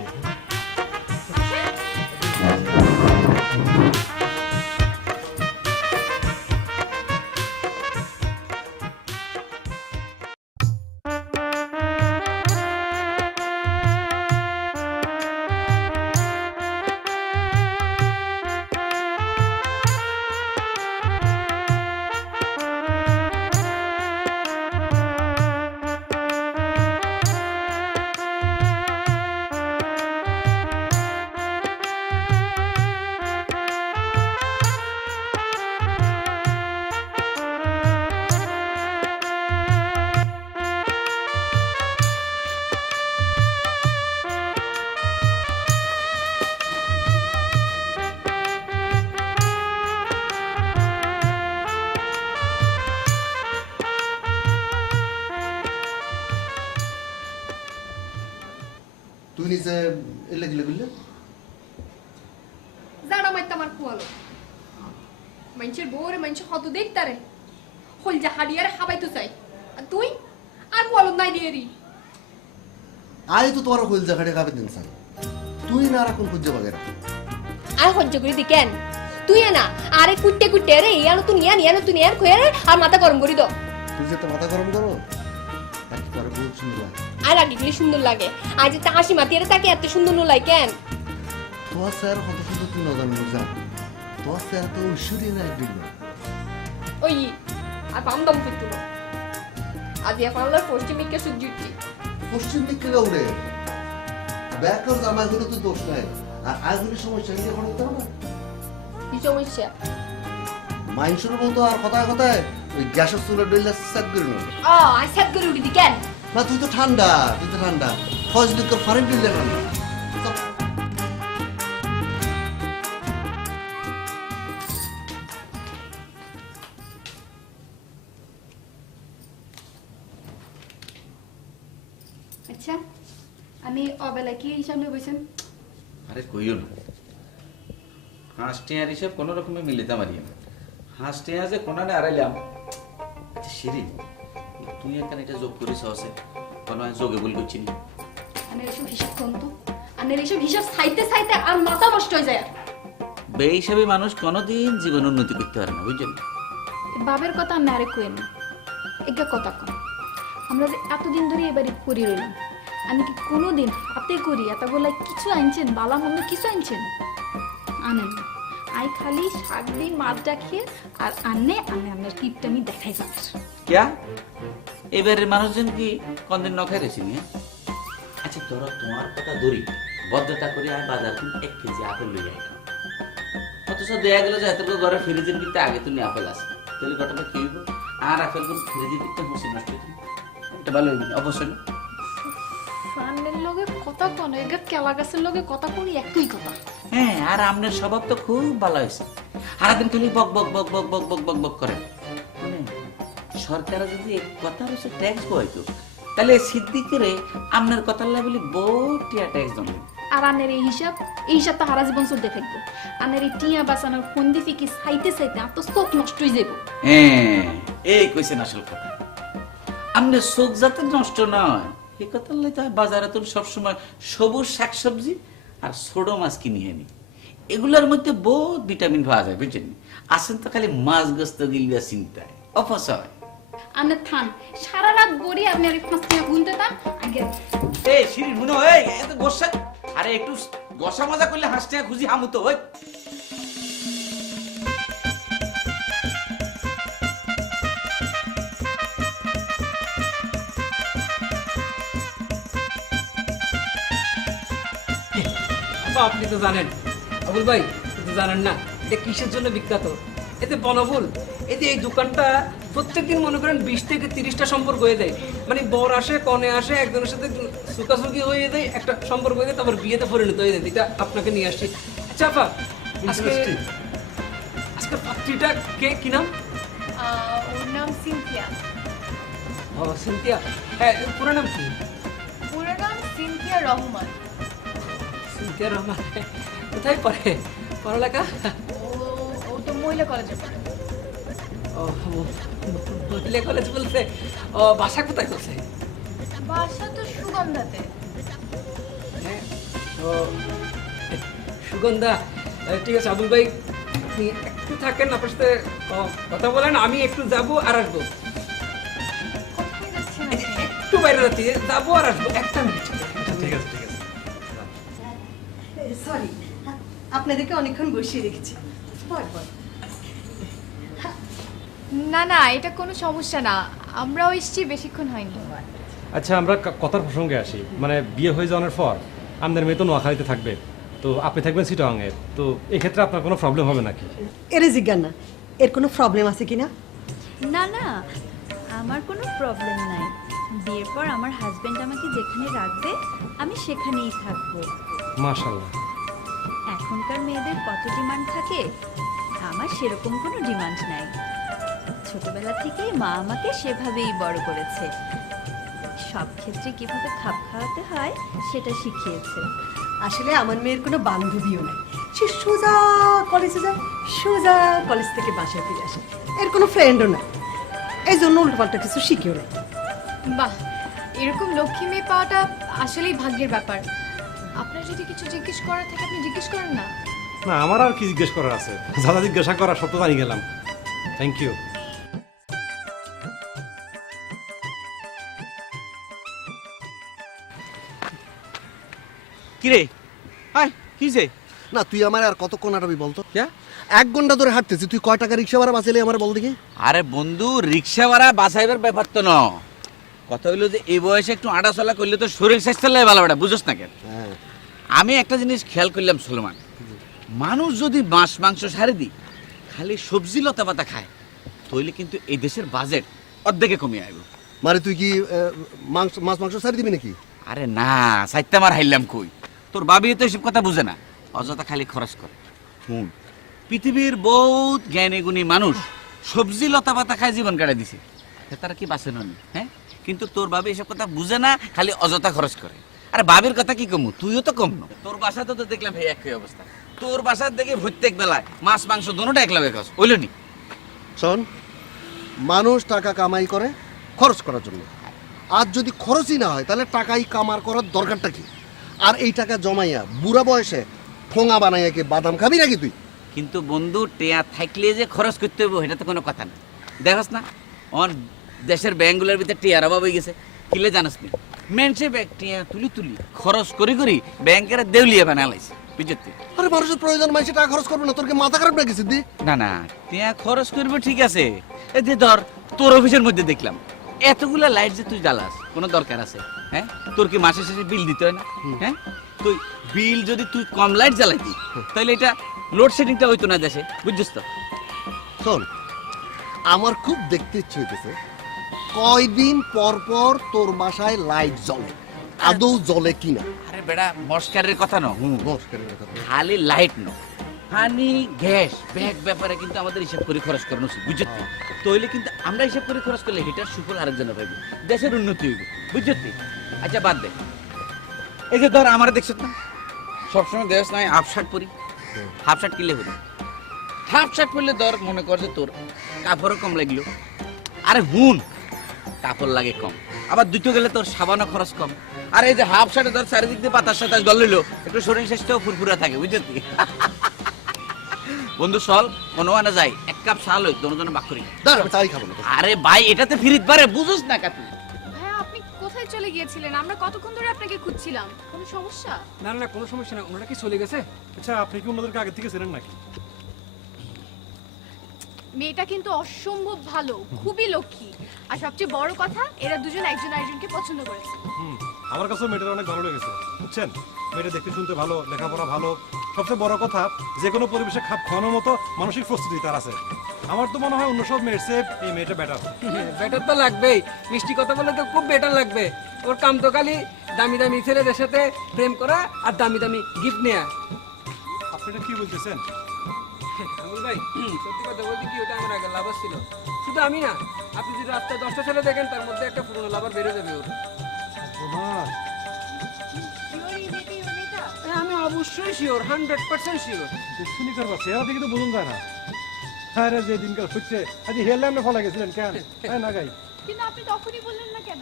তুই নিচে এলে গেলে বুঝলে? জানা মাইতে আমার কুয়ালো মানুষের বউরে মানুষ কত দেখতারে হল যা হাড়িয়ারে হাবাই তো চাই, আর তুই আর কুয়ালো নাই দিয়ে রি। আয় তো তোমার কইল জায়গাটা খাবে দিন স্যার, তুই না রাখুন খুঁজে বাগেরা। আর সহ্য করে দি কেন তুই না আরে কুটতে কুটতে রে ইয়ানো তুই নিয়ানো তুই নিয়ার খয়ে রে আর মাথা গরম করে দাও। তুই যে তো মাথা গরম করো, আর কি করে বহুত সুন্দর লাগে। আর আগে গেলে সুন্দর লাগে, আজ যে হাসি মাতিয়ে তাকে এত সুন্দর নলাই কেন? তোমার স্যার কত সুন্দর তুই না জানো যা, তোমার স্যার তো ঐশ্বরী না একদিন না। ওই আর বাম দম করতে না, আজ এখন আল্লাহ পশ্চিমিককে সুখ জুটছি। পশ্চিম দিক থেকে উড়ে ব্যাকগ্রাউন্ড আমার কোনো তো দোষ নাই, আর আগুনের সমস্যা নিয়ে এখন হতে হবে না। কি সমস্যা? মাইন্সের মতো আর কথায় কথায় ওই গ্যাসের চুলা ডইলা সেট করে না। আজ সাত করে উঠি দি কেন? না তুই তো ঠান্ডা, তুই তো ঠান্ডা, ফজলি তোর ফারেন ডইলা ঠান্ডা। চল। আচ্ছা, আমি অবেলা কি হিসাব নিয়ে বসেন? আরে কইও না, হাঁস টিয়ার হিসেব কোনো রকমে মিলিতে পারি না। হাঁস টিয়া যে কোনানে আড়াইলাম। আচ্ছা শিরিন, তুই এখানে এটা যোগ করিস আছে, কোনো যোগে বল করছি না। আমি এসব হিসাব করুন তো, আর এসব হিসাব চাইতে চাইতে আর মাথা নষ্ট হয়ে যায়। বে হিসাবে মানুষ কোনোদিন জীবন উন্নতি করতে পারে না, বুঝছেন? বাবের কথা আমি আরে কই না, এগা কথা কম। আমরা যে এতদিন ধরে এবারে করি রইলাম, আমি কি কোনোদিন হাতে করি এতগুলা কিছু আনছেন, বালা মন্দ কিছু আনছেন? আনেন না। আই খালি শাক দিই, মাছ ডাকিয়ে, আর আনে আপনার কিপটা আমি দেখাই যাচ্ছি। ক্যা এবারের মানুষজন কি কোনদিন নখাই রেছি নিয়ে? আচ্ছা ধরো তোমার কথা ধরি, ভদ্রতা করে আর বাজার 1 কেজি আপেল লই আইলাম, অথচ দেয়া গেল যে এতটুকু ঘরে ফ্রিজের ভিতরে আগে তুমি আপেল আছে, তাহলে ঘটনা কি হইব? আর আপেল গুলো ফ্রিজের ভিতরে বসে নষ্ট হইতো, এটা ভালো হইব অবশ্যই না। ফান্ডের লগে কথা কোন এগা কেলা গাছের লগে কথা কোন একই কথা। হ্যাঁ, আর আপনার স্বভাব তো খুব ভালো হয়েছে, সারাদিন খালি বক বক বক বক বক বক বক বক করে। সরকার যদি এক কথা হচ্ছে ট্যাক্স বইতো, তাহলে সিদ্দিকেরে আপনার কথার লাগলে বটিয়া ট্যাক্স জমে। আর আনের এই হিসাব তো হারা জীবন চলতে থাকবো। আনের এই টিয়া বাঁচানোর ফন্দি ফিকি চাইতে চাইতে আর তো চোখ নষ্ট হয়ে যাবো। হ্যাঁ, এই কইছেন আসল কথা। আপনার চোখ যাতে নষ্ট নয় এই কথার লাই তো বাজারে তো সবসময় সবুজ শাকসবজি আর ছোট মাছ কিনে আনি, এগুলোর মধ্যে বহুত ভিটামিন পাওয়া যায়, বুঝছেন? আসেন তো খালি মাছ গোস্ত গিলবা চিন্তায় অপচয়। আনের থান সারা রাত গড়ি আপনি আর 5 টাকা গুনতে তান আগে। এই শিরিন মনে হয় এত গোসা, আরে একটু গোসা মজা করলে হাসতে খুঁজি হামু তো ওই। আপনি তো জানেন আবুল ভাই, কিন্তু জানেন না এটা কিসের জন্য বিখ্যাত? এতে বনফুল, এতে এই দোকানটা প্রত্যেকদিন মনে করেন 20 থেকে 30টা সম্পর্ক হয়ে যায়। মানে বর আসে, কনে আসে, একজনের সাথে সুকাসুকি হয়ে যায়, একটা সম্পর্ক হয়ে যায়, তারপর বিয়েতে পরিণত হয়ে যায়। এটা আপনাকে নিয়ে আসছি। আচ্ছা আপা, আজকে পাত্রীটা কে, কি নাম? ওর নাম সিনথিয়া। ও সিনথিয়া। হ্যাঁ, পুরো নাম কি? পুরো নাম সিনথিয়া রহমান। সিনথিয়া রহমান। কোথায় পড়ে পড়ালেখা? ও তো মহিলা কলেজে পড়ে। ও মহিলা কলেজ বলতে ও বাসা কোথায় করছে? বাসা তো সুগন্ধাতে। হ্যাঁ, ও সুগন্ধা। ঠিক আছে আবুল ভাই, আপনি একটু থাকেন, আপনার সাথে কথা বলেন, আমি একটু যাবো আর আসবো। কোথায় যাচ্ছেন? একটু বাইরে যাচ্ছি, যাবো আর আসবো, একটা মিনিট। ঠিক আছে ঠিক আছে। সরি, আপনাদেরকে অনেকক্ষণ বসিয়ে রেখেছি। বল বল। না না, এটা কোনো সমস্যা না, আমরাও এসেছি, বেশিক্ষণ হয়নি। আচ্ছা, আমরা কথার প্রসঙ্গে আসি। মানে বিয়ে হয়ে যাওয়ার পর আমাদের মেয়ে তো নোয়াখালীতে থাকবে, তো আপনি থাকবেন চিটাগাংয়ে, তো এক্ষেত্রে আপনার কোনো প্রবলেম হবে নাকি? এরে জিজ্ঞান না, এর কোনো প্রবলেম আছে কিনা? না না, আমার কোনো প্রবলেম নাই। বিয়ের পর আমার হাজবেন্ড আমাকে যেখানে রাখবে আমি সেখানেই থাকবো। মাশাআল্লাহ। এখনকার মেয়েদের কত ডিমান্ড থাকে, আমার সেরকম কোনো ডিমান্ড নাই। ছোটবেলা থেকেই মা আমাকে সেভাবেই বড় করেছে, সব ক্ষেত্রে কিভাবে খাপ খাওয়াতে হয় সেটা শিখিয়েছে। আসলে আমার মেয়ের কোনো বান্ধবীও নাই, সে সোজা কলেজে যায়, সোজা কলেজ থেকে বাসায় ফিরে আসে, এর কোনো ফ্রেন্ডও নাই, এই জন্য উল্টোপাল্টা কিছু শিখেও নাই। বাহ, এরকম লক্ষ্মী মেয়ে পাওয়াটা আসলেই ভাগ্যের ব্যাপার। আপনার যদি কিছু জিজ্ঞেস করার থাকে আপনি জিজ্ঞেস করেন না। না, আমার আর কি জিজ্ঞেস করার আছে? যা যা জিজ্ঞাসা করার সব তো জানি গেলাম। Thank you. কিরে হাই কিছে? না তুই আমার আর কতক্ষণ হাঁটাবি বলতো? ক্যা? 1 ঘন্টা ধরে হাঁটতেছি, তুই কয় টাকা রিক্সা ভাড়া বাঁচাইলে আমার বল দেখি। আরে বন্ধু, রিক্সা ভাড়া বাঁচাইবার ব্যাপার তো ন, কথা হইলো যে এই বয়সে একটু আটা চলা করলে তো শরীর স্বাস্থ্য লাগে ভালো, বেটা বুঝোস না কেন? হ্যাঁ, আমি একটা জিনিস খেয়াল করলাম সলমান, মানুষ যদি মাছ মাংস সারি দি খালি সবজি লতা পাতা খায়, তাহলে কিন্তু এই দেশের বাজেট অর্ধেকে কমে আইব। মানে তুই কি মাছ মাংস ছাড়ি দিবি নাকি? আরে না, সাইতে আমার হাইলাম কই, তোর বাবি তো এসব কথা বুঝে না, অযথা খালি খরচ করে। শুন, পৃথিবীর বহুত জ্ঞানী গুণী মানুষ সবজি লতা পাতা খায় জীবন কাটাই দিছে, তারা কি বাঁচে নি? হ্যাঁ, কিন্তু তোর বাবি এসব কথা বুঝে না, খালি অযথা খরচ করে। আরে বাবির কথা কি কমু, তুইও তো কম না, তোর বাসাতে তো দেখলাম ভাই একই অবস্থা, তোর বাসার দেখে প্রত্যেক বেলায় মাছ মাংস দোনোটা একলাবে খাস, ওইলো নি? শোন, মানুষ টাকা কামাই করে খরচ করার জন্য, আর যদি খরচই না হয় তাহলে টাকাই কামার করার দরকারটা কি? আর এই টাকা জমাইয়া বুড়া বয়সে ঠোঙা বানাইয়া কি বাদাম খাবি নাকি তুই? কিন্তু বন্ধু, টেয়া থাকলে যে খরচ করতে হবে সেটা তো কোনো কথা না। দেখস না অন দেশের ব্যাংকগুলোর ভিতরে টিয়ার অভাব হয়ে গেছে, কিলে জানাস নি? মেনসে ব্যাংক টিয়া তুলি তুলি খরচ করি করি ব্যাংকের দেউলিয়া বানালাইছে, বুঝতে? আরে মানুষের প্রয়োজন মাইসে টাকা খরচ করবে না, তোর কি মাথা খারাপ নাকি সিদ্ধি? না না, টিয়া খরচ করবে ঠিক আছে, এই যে ধর তোর অফিসের মধ্যে দেখলাম এতগুলা লাইট যে তুই জ্বালাস, কোনো দরকার আছে? হ্যাঁ, তোর কি মাসে শেষে বিল দিতে হয় না? হ্যাঁ, তুই বিল যদি তুই কম লাইট জ্বালাইতি তাহলে এটা লোডশেডিংটা হইতো না দেশে, বুঝছিস তো? শোন, আমার খুব দেখতে ইচ্ছে হইতেছে কয়দিন পর পর তোর বাসায় লাইট জ্বলে, আদৌ জ্বলে কিনা। আরে বেড়া মস্কারের কথা ন, নমস্কারের কথা বল। খালি লাইট ন, পানি গ্যাস ব্যাগ ব্যাপারে কিন্তু আমাদের হিসাব করে খরচ করানো উচিত, বুঝছিস তো? তইলে কিন্তু আমরা হিসাব করে খরচ করলে এটার সুফল আরেকজনে পাইবে, দেশের উন্নতি হইবে, বুঝছিস তুই? আচ্ছা বাদ দে, এই যে ধর আমার দেখছিস না সবসময় দেশ নয় হাফ শার্ট পরি, হাফ শার্ট কিনলে হলো, হাফ শার্ট পরলে ধর মনে কর যে তোর কাপড়ও কম লাগলো, আরে হুন কাপড় লাগে কম, আবার দুটো গেলে তোর সাবানও খরচ কম, আর এই যে হাফ শার্টে ধর চারিদিক দিয়ে পাতার সাথে গল লইলো, একটু শরীর স্বাস্থ্যও ফুরফুরা থাকে, বুঝলি তুই? বন্ধু চল মনোয়ানা যাই, এক কাপ চা লই দোনো বাক করি। দাঁড়া, আমি চাই খাবো না। আরে ভাই এটাতে ফিরিত পারে, বুঝোস না কাতু? হ্যাঁ, আপনি কোথায় চলে গিয়েছিলেন? আমরা কতক্ষণ ধরে আপনাকে খুঁজছিলাম। কোনো সমস্যা? না না কোনো সমস্যা না, ওনারা কি চলে গেছে? আচ্ছা, আপনি কি ওনাদেরকে আগে থেকে চেনেন নাকি? মেয়েটা কিন্তু অসম্ভব ভালো, খুবই লক্ষ্মী, আর সবচেয়ে বড় কথা এরা দুজন একজন আরেকজনকে পছন্দ করেছে। আমার কাছেও মেয়েটা অনেক ভালো লেগেছে, বুঝছেন? মেয়েটা দেখতে শুনতে ভালো, লেখাপড়া ভালো, সবচেয়ে বড় কথা যে কোনো পরিবেশে খাপ খাওয়ানোর মতো মানসিক প্রস্তুতি তার আছে। আমার তো মনে হয় অন্য সব মেয়ের চেয়ে এই মেয়েটা বেটার। বেটার তো লাগবেই, মিষ্টি কথা বলে তো খুব বেটার লাগবে। ওর কাম তো খালি দামি দামি ছেলেদের সাথে প্রেম করা আর দামি দামি গিফট নেয়া। আপনি এটা কি বলতেছেন? আবুল ভাই সত্যি কথা বলতে কি, ওটা আমার আগে লাভার ছিল। শুধু আমি না, আপনি যদি রাস্তায় 10টা ছেলে দেখেন তার মধ্যে একটা পুরনো লাভার বেড়ে যাবে ওর। আমি অবশ্যই শিওর, 100% শিওর। দুশ্মনী করবা, চেহারা দেখে তো বোঝা যায় না। আরে যে দিনকাল হচ্ছে, আজ হেয়ার না ফলা গেছিলেন কেন? হ্যাঁ না গাই, কিন্তু আপনি তখনই বললেন না কেন?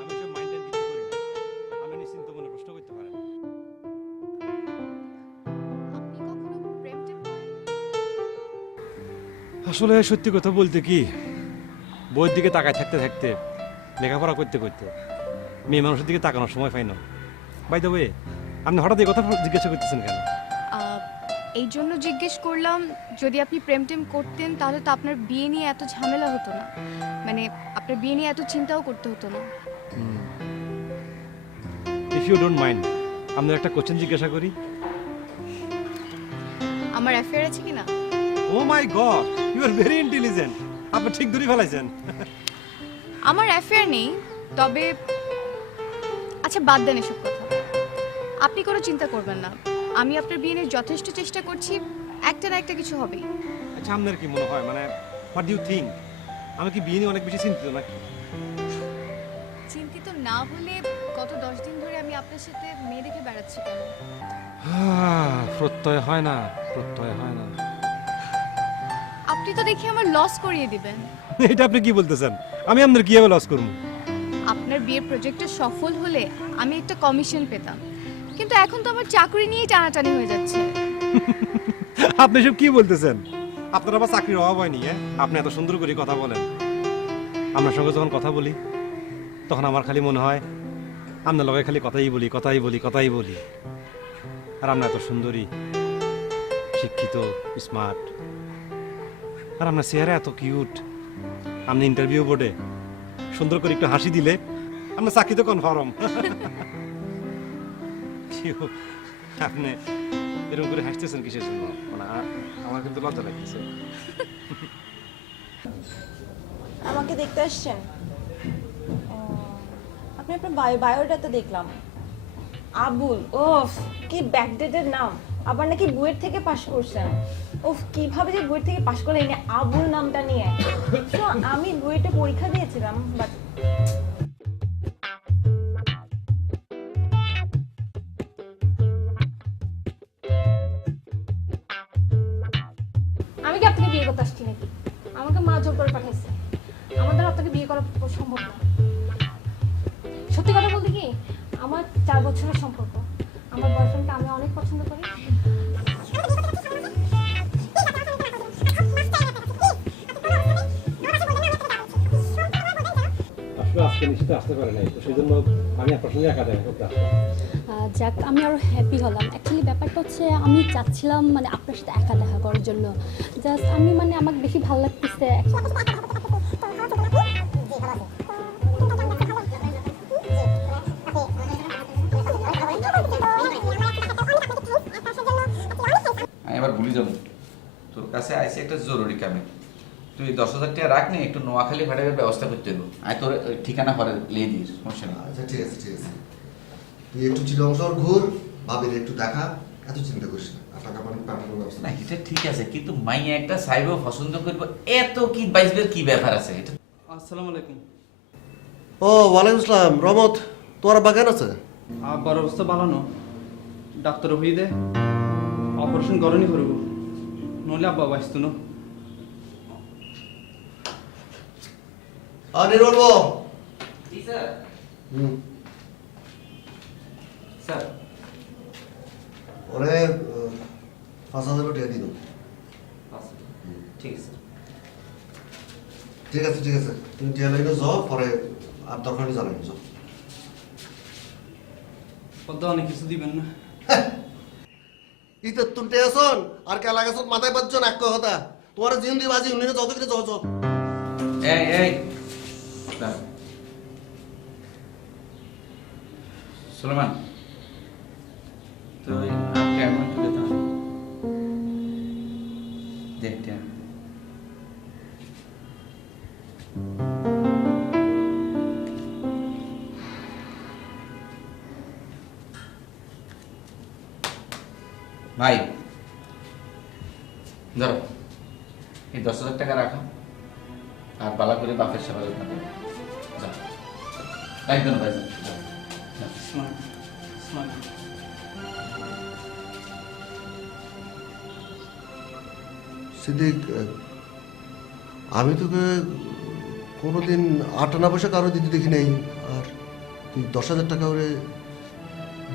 আমি সব মাইন্ডের কিছু করি না। আমি নিশ্চিন্ত মনে প্রশ্ন করতে পারেন। আপনি কখনো প্রেম টেম করেন? আসলে সত্যি কথা বলতে কি, বইয়ের দিকে তাকায় থাকতে থাকতে, লেখাপড়া করতে করতে মেয়ে মানুষের দিকে তাকানোর সময় পাই না। বাই দ্য ওয়ে, আপনি হঠাৎ এই কথা জিজ্ঞাসা করতেছেন কেন? এই জন্য জিজ্ঞেস করলাম, যদি আপনি প্রেম টেম করতেন তাহলে তো আপনার বিয়ে নিয়ে এত ঝামেলা হতো না, মানে আপনার বিয়ে নিয়ে এত চিন্তাও করতে হতো না। ইফ ইউ ডোন্ট মাইন্ড, আপনার একটা কোশ্চেন জিজ্ঞাসা করি। আমার অ্যাফেয়ার আছে কিনা? Oh my god, you are very intelligent. আপনি ঠিক ধরে ফেলাইছেন। আমার অ্যাফেয়ার নেই, তবে আচ্ছা বাদ দেন এসব কথা, আপনি কোনো চিন্তা করবেন না, আমি আপনার বিয়ে নিয়ে যথেষ্ট চেষ্টা করছি, একটা না একটা কিছু হবেই। আচ্ছা, আপনার কি মনে হয়, মানে হোয়াট ডু ইউ থিঙ্ক, আমি কি বিয়ে নিয়ে অনেক বেশি চিন্তিত নাকি? চিন্তিত না হলে গত 10 দিন ধরে আমি আপনার সাথে মেয়ে দেখে বেড়াচ্ছি কেন? প্রত্যয় হয় না, প্রত্যয় হয় না। আপনি তো দেখি আমার লস করিয়ে দিবেন। এটা আপনি কি বলতেছেন? আমি আপনার কিভাবে লস করবো? আপনার বিয়ের প্রজেক্টটা সফল হলে আমি একটা কমিশন পেতাম, কিন্তু এখন তো আমার চাকরি নিয়েই টানাটানি হয়ে যাচ্ছে। আপনি সব কি বলতেছেন? আপনার আবার চাকরির অভাব হয়নি? আপনি এত সুন্দর করে কথা বলেন, আপনার সঙ্গে যখন কথা বলি তখন আমার খালি মনে হয় আপনার লগে খালি কথাই বলি, কথাই বলি, কথাই বলি। আর আপনার এত সুন্দরী, শিক্ষিত, স্মার্ট, আর আপনার চেহারা এত কিউট। আপনি ইন্টারভিউ বোর্ডে সুন্দর করে একটু হাসি দিলে আপনার চাকরি তো কনফার্ম। আপনি এরকম করে হাসতেছেন কিসের জন্য? মানে আমার কিন্তু লজ্জা লাগতেছে। আমাকে দেখতে আসছেন? আপনি আপনার বায়োডাটা দেখলাম, আবুল। ওফ, কি ব্যাকডেটেড নাম, আবার নাকি বুয়েট থেকে পাশ করছেন। ওফ, কিভাবে যে বুয়েট থেকে পাশ করলেন এই আবুল নামটা নিয়ে? দেখছো, আমি বুয়েটে পরীক্ষা দিয়েছিলাম, বাট আমি কি আপনাকে বিয়ে করতে আসছি নাকি? আমাকে মা জোর করে পাঠাইছে, আমাদের আপনাকে বিয়ে করা সম্ভব না। সত্যি কথা বলতে কি, আমার 4 বছরের সম্পর্ক, আমার বয়ফ্রেন্ডকে আমি অনেক পছন্দ করি। আসলে আজকে নিশ্চিত আসতে পারে নাই, তো সেই জন্য আমি আপনার সঙ্গে একা দেখা করতে আসলাম। যাক, আমি আরও হ্যাপি হলাম। অ্যাকচুয়ালি ব্যাপারটা হচ্ছে, আমি চাচ্ছিলাম মানে আপনার সাথে একা দেখা করার জন্য। জাস্ট আমি মানে আমাকে বেশি ভালো লাগতেছে। আমি এবার ভুলে যাবো, তোর কাছে আইসি একটা জরুরি কামে। তুই 10,000 টাকা রাখ নি, একটু নোয়াখালী ভাড়ার ব্যবস্থা করতে দেবো। আয় তোর ওই ঠিকানা পরে লিয়ে দিস, সমস্যা নেই। আচ্ছা ঠিক আছে ঠিক আছে, তুই একটু চিলং শহর ঘুর, ভাবির একটু দেখা, এত চিন্তা করিস না, আর টাকা পাঠানোর ব্যবস্থা না এটা ঠিক আছে, কিন্তু মাইয়া একটা চাইব পছন্দ করবো, এত কি বাইসবের কি ব্যাপার আছে এটা? আসসালামু আলাইকুম। ও ওয়ালাইকুম আসসালাম। রহমত, তোমার বাগান আছে? আব্বার অবস্থা ভালো না, ডাক্তার হয়ে দে অপারেশন করেনি করবো, নইলে আব্বা বাঁচত না। নির্মল জি স্যার। স্যার ওরে 5,000 টাকা দিন। ঠিক আছে। ঠিক আছে ঠিক আছে, তুমি টিয়া লাইনে যাও, পরে আর দরকার নেই জানাই যাও। পদ্মা অনেক কিছু দিবেন না? ইতে তুমি টেসন আর কে লাগাছ মাথায় বাজছো না এক কথা, তোমার জিন দি বাজি উনি যত করে যাও যাও। এই এই দাঁড়া। সুলেমান, তুই আপনি এখন একটু যেতে হবে। দেখতে ভাই, ধরো এই 10,000 টাকা রাখো, আর বালা করে বাপের সেবা যত্ন করো। যাও, একদম ভাই যাও। সিদ্দিক, আমি তোকে কোনোদিন 8 পয়সা কারো দিতে দেখি নাই, আর তুই 10,000 টাকা করে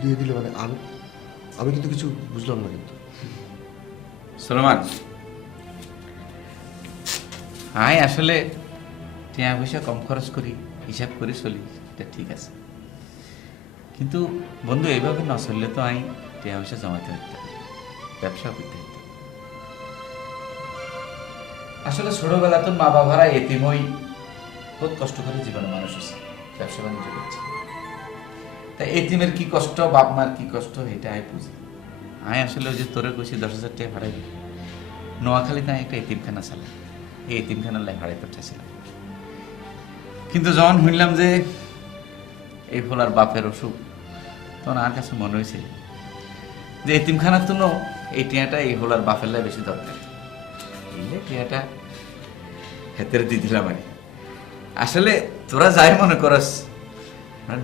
দিয়ে দিলে, মানে আমি কিন্তু কিছু বুঝলাম না। কিন্তু সুলেমান, আমি আসলে টাকা পয়সা কম খরচ করি, হিসাব করে চলি, এটা ঠিক আছে, কিন্তু বন্ধু এইভাবে না চললে তো আমি টাকা পয়সা জমাতে হইতে, ব্যবসা করতে হইতে। আসলে ছোটবেলা তো মা বাবারা এতিমই বহুত কষ্ট করে জীবনে মানুষ আছে, ব্যবসা বাণিজ্য করছে, তা এতিমের কি কষ্ট, বাপ মার কি কষ্ট, এটা আমি বুঝি। আমি আসলে ওই যে তোরে কইছি 10,000 টাকা ভাড়াই দিই, নোয়াখালীতে আমি একটা এতিমখানা চালাই, এই এতিমখানার লাই ভাড়াই পাঠাইছিলাম। কিন্তু যখন শুনলাম যে এই ফোলার বাপের অসুখ, তখন আমার কাছে মনে হয়েছে যে এতিমখানার তো এই টিয়াটা এই হোলার বাপের লাই বেশি দরকার, এই টিয়াটা হেতের দিয়ে দিলাম। আর আসলে তোরা যাই মনে করস,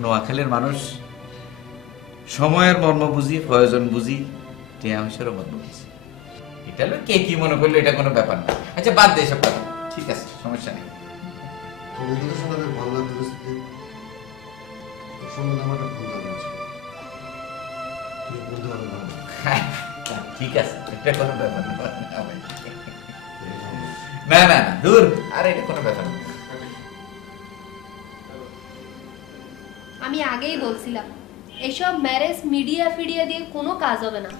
নোয়াখালীর মানুষ সময়ের মর্ম বুঝি, প্রয়োজন বুঝি, টিয়া হিসেবে মর্ম বুঝি। এটা হলো কে কি মনে করলো, এটা কোনো ব্যাপার না। আচ্ছা বাদ দে সব কথা, ঠিক আছে, সমস্যা নেই। তুমি যদি শোনালে ভালো লাগতো সিদ্দিক, শুনলে আমার ভুল লাগছে, তুমি বলতে পারবে না। ঠিক আছে, এটা কোনো ব্যাপার না। না না না, দূর, আর এটা কোনো ব্যাপার না। আমি আগেই বলছিলাম এইসব ম্যারেজ মিডিয়া ফিডিয়া দিয়ে কোনো কাজ হবে না,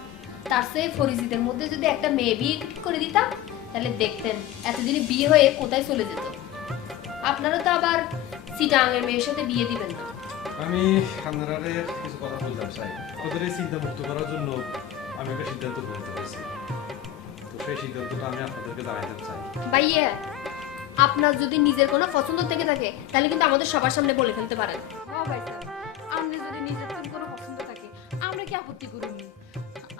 তার চেয়ে ফরিজিদের মধ্যে যদি একটা মেয়ে বিয়ে করে দিতাম, তাহলে দেখতেন এতদিনে বিয়ে হয়ে কোথায় চলে যেত। আপনারা তো আবার চিটাঙের মেয়ের সাথে বিয়ে দিবেন না। আমি আপনারা কিছু কথা বলতাম চাই, ওদের এই চিন্তা মুক্ত করার জন্য আমি একটা সিদ্ধান্ত গ্রহণ করেছি, তো সেই সিদ্ধান্তটা আমি আপনাদেরকে জানাতে চাই। ভাইয়া, আপনার যদি নিজের কোনো পছন্দ থেকে থাকে তাহলে কিন্তু আমাদের সবার সামনে বলে ফেলতে পারেন। হ্যাঁ ভাই স্যার, আপনি যদি নিজের থেকে কোনো পছন্দ থাকে আমরা কি আপত্তি করিনি।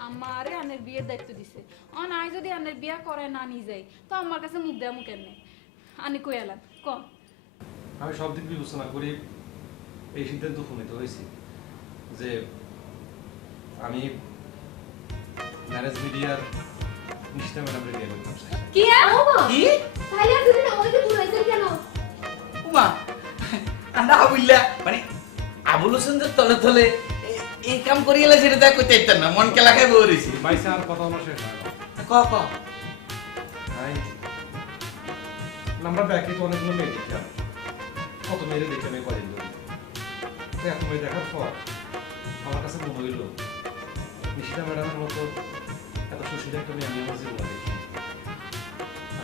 আমারে আনের বিয়ের দায়িত্ব দিছে, অন আই যদি আনের বিয়া করে না নিয়ে যাই তো আমার কাছে মুখ দেয়া মুখের নেই। আনি কই এলাম কম, আমি সব দিক বিবেচনা করি এই সিদ্ধান্ত উপনীত হয়েছি যে আমি ম্যারেজ মিডিয়ার নিশিতা ম্যাডামকে বিয়ে করতে চাই। কি কি? তাহলে এতদিন আমাদেরকে বুঝাইছেন কেন? উমা, না বুঝলা, মানে আবুল হোসেনদের তলে তলে এই কাম করি এলে সেটা দেখ করতে ইচ্ছা না, মন কেলা খাই বলেছি। বাইসে আর কথা আমার শেষ হয় না। ক ক আমরা ব্যাকে তো অনেকগুলো মেয়ে দেখলাম, কত মেয়ে দেখলাম এই কদিন ধরে, এত মেয়ে দেখার পর আমার কাছে মনে হইল নিশিতা ম্যাডামের মতো এত সুশীল একটা মেয়ে আমি আমার জীবনে দেখি।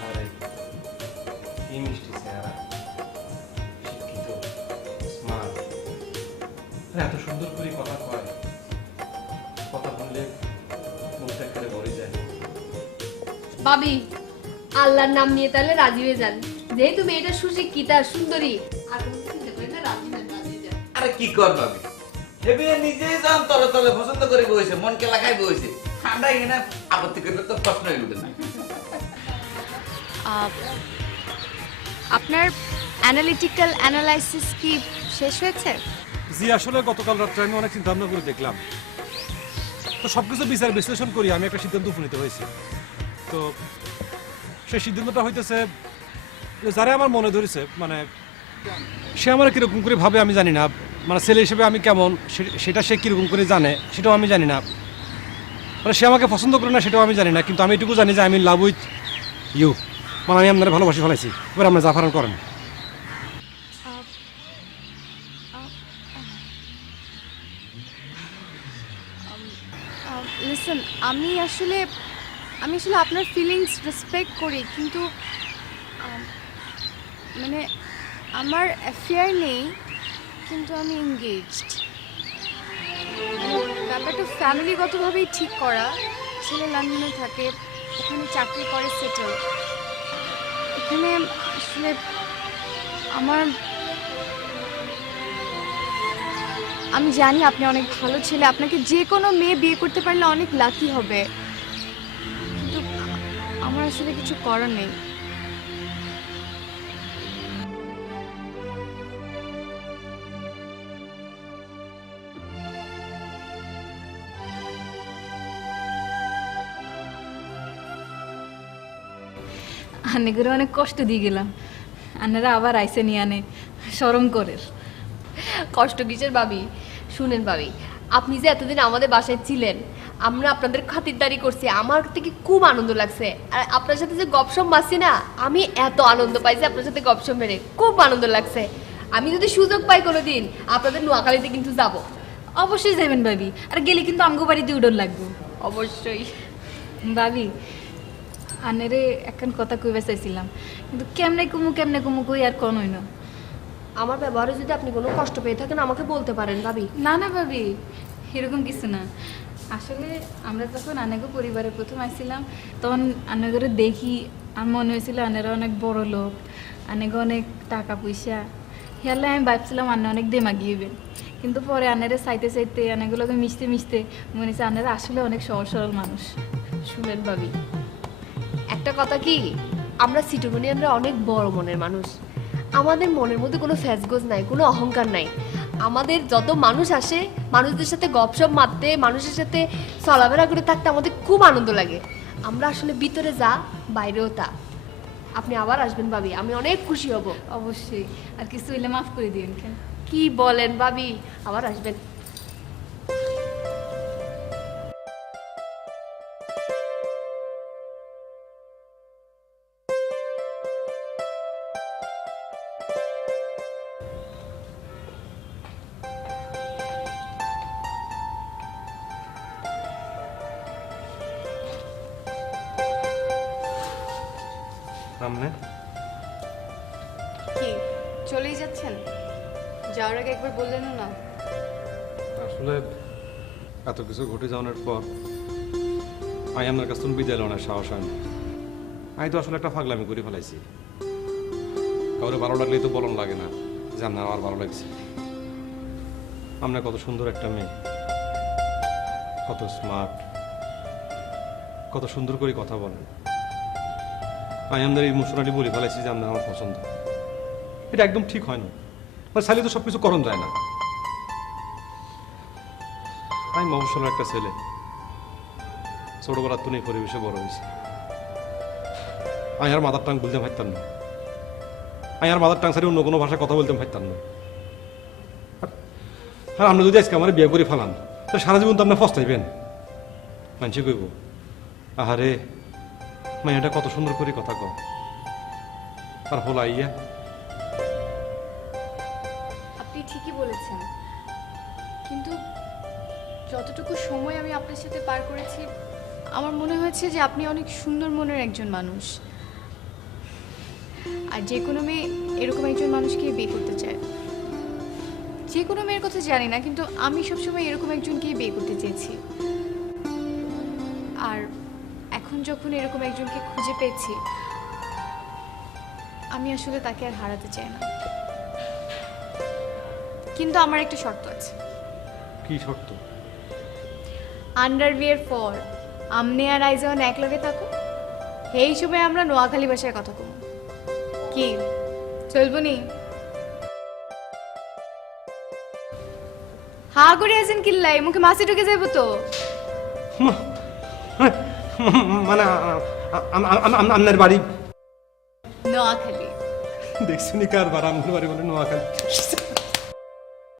আর কি মিষ্টি চেহারা, এত সুন্দর করে কথা কয়, কথা বললে মনটা একেবারে ভরে যায়। ভাবি আল্লাহর নাম নিয়ে তাহলে রাজি হয়ে যান, যেহেতু মেয়েটা সুশিক্ষিতা সুন্দরী, আর কোনো চিন্তা করেন না, রাজি হন, রাজি হয়ে যান। আরে কি কর ভাবি, হেবি নিজেই যান তলে তলে পছন্দ করে বইছে, মন কেলা খাই বইছে, আমরা এখানে আপত্তি করলে তো প্রশ্নই উঠে না। আপনার অ্যানালিটিক্যাল অ্যানালাইসিস কি শেষ হয়েছে? জি, আসলে গতকাল রাত্রে আমি অনেক চিন্তা ভাবনা করে দেখলাম, তো সবকিছু বিচার বিশ্লেষণ করি আমি একটা সিদ্ধান্ত উপনীত হয়েছি। তো সেই সিদ্ধান্তটা হইতেছে যে যারা আমার মনে ধরেছে, মানে সে আমার কিরকম করে ভাবে আমি জানি না, মানে ছেলে হিসেবে আমি কেমন সেটা সে কিরকম করে জানে সেটাও আমি জানি না, মানে সে আমাকে পছন্দ করে না সেটাও আমি জানি না, কিন্তু আমি এটুকু জানি যে আমি লাভ উইথ ইউ, মানে আমি আপনারা ভালোবাসি ফেলাইছি। এবার আপনারা জাফারান করেন। লিসেন, আমি আসলে আপনার ফিলিংস রেসপেক্ট করি, কিন্তু মানে আমার অ্যাফেয়ার নেই, কিন্তু আমি এনগেজড। ব্যাপারটা ফ্যামিলিগতভাবেই ঠিক করা। ছেলে লন্ডনে থাকে, ওখানে চাকরি করে, সেটেল। এখানে আসলে আমি জানি আপনি অনেক ভালো ছেলে, আপনাকে যে কোনো মেয়ে বিয়ে করতে পারলে অনেক লাকি হবে, কিন্তু আমার আসলে কিছু করার নেই। আন্নেগুলো অনেক কষ্ট দিয়ে গেলাম, আন্নারা আবার আইসে নিয়ে আনে শরম করে। কষ্ট কিসের ভাবি? শুনেন ভাবি, আপনি যে এতদিন আমাদের বাসায় ছিলেন, আমরা আপনাদের খাতিরদারি করছি, আমার থেকে খুব আনন্দ লাগছে। আর আপনার সাথে যে গপসপ মারছি না, আমি এত আনন্দ পাইছি আপনার সাথে গপসপ মেরে, খুব আনন্দ লাগছে। আমি যদি সুযোগ পাই কোনোদিন আপনাদের নোয়াখালীতে কিন্তু যাব। অবশ্যই যাবেন ভাবি, আর গেলে কিন্তু আমগো বাড়িতে উডন লাগবে। অবশ্যই ভাবি, আন্নারে এখন কথা কইবা চাইছিলাম, কিন্তু কেমনে কুমু কই আর কোন হইল। আমার ব্যবহারে যদি আপনি কোনো কষ্ট পেয়ে থাকেন আমাকে বলতে পারেন ভাবি। না না ভাবি, এরকম কিছু না। আসলে আমরা যখন আনেগো পরিবারে প্রথম আসছিলাম, তখন আনেগরে দেখি আমার মনে হয়েছিল আনেরা অনেক বড় লোক, আনেগো অনেক টাকা পয়সা। হেয়ালে আমি ভাবছিলাম আন্না অনেক দেমাগিয়েবেন, কিন্তু পরে আনেরে চাইতে চাইতে আনেগুলোকে মিশতে মিশতে মনে হচ্ছে আনেরা আসলে অনেক সহজ সরল মানুষ। শুনেন ভাবি, একটা কথা কি, আমরা সিটোমনিয়ানরা অনেক বড় মনের মানুষ। আমাদের মনের মধ্যে কোনো ফ্যাসগোজ নাই, কোনো অহংকার নাই। আমাদের যত মানুষ আসে, মানুষদের সাথে গপসপ মারতে, মানুষের সাথে চলাফেরা করে থাকতে আমাদের খুব আনন্দ লাগে। আমরা আসলে ভিতরে যা, বাইরেও তা। আপনি আবার আসবেন ভাবি, আমি অনেক খুশি হব। অবশ্যই, আর কিছু হইলে মাফ করে দিন। কি বলেন ভাবি, আবার আসবেন। সামনে কি চলেই যাচ্ছেন? যাওয়ার আগে একবার বললেনও না। আসলে এত কিছু ঘটে যাওয়ার পর আমি আপনার কাছ থেকে বিদায় নেওয়ার সাহস হয় না। আমি তো আসলে একটা ফাগলামি করে ফেলাইছি। কাউরে ভালো লাগলেই তো বলন লাগে না যে আপনার আমার ভালো লাগছে। আপনার কত সুন্দর একটা মেয়ে, কত স্মার্ট, কত সুন্দর করে কথা বলেন। আমি আপনার ইমোশনালি বলে ফেলাইছি যে আপনার আমার পছন্দ। এটা একদম ঠিক হয় না, মানে চাইলে তো সবকিছু করণ যায় না। আমি মফস্বলের একটা ছেলে, ছোটবেলার তো নেই পরিবেশে বড় হয়েছে। আমি আর মাদার টাং বলতে পারতাম না, আমি আর মাদার টাং ছাড়া অন্য কোনো ভাষায় কথা বলতে পারতাম না। আর আপনি যদি আজকে আমার বিয়ে করে ফেলান, তাহলে সারা জীবন তো আপনি ফস্তাইবেন। মানুষে কইব, আহারে মাইয়াটা কত সুন্দর করে কথা কয়, আর হল আইয়া। আপনি ঠিকই বলেছেন, কিন্তু যতটুকু সময় আমি আপনার সাথে পার করেছি, আমার মনে হয়েছে যে আপনি অনেক সুন্দর মনের একজন মানুষ। আর যে কোনো মেয়ে এরকম একজন মানুষকে বিয়ে করতে চায়। যে কোনো মেয়ের কথা জানি না, কিন্তু আমি সবসময় এরকম একজনকেই বিয়ে করতে চেয়েছি। আর এখন যখন এরকম একজনকে খুঁজে পেয়েছি, আমি আসলে তাকে আর হারাতে চাই না। কিন্তু আমার একটা শর্ত আছে। কি শর্ত? আন্ডার বিয়ের পর আমনে আর আইজন এক লগে থাকো, এই সময় আমরা নোয়াখালী ভাষায় কথা কব। কি চলবো নি? হা করে আছেন কিল্লাই, মুখে মাছি ঢুকে যাবো তো। মানে আপনার বাড়ি নোয়াখালী। দেখছি নি কার বার, আপনার বাড়ি বলে নোয়াখালী।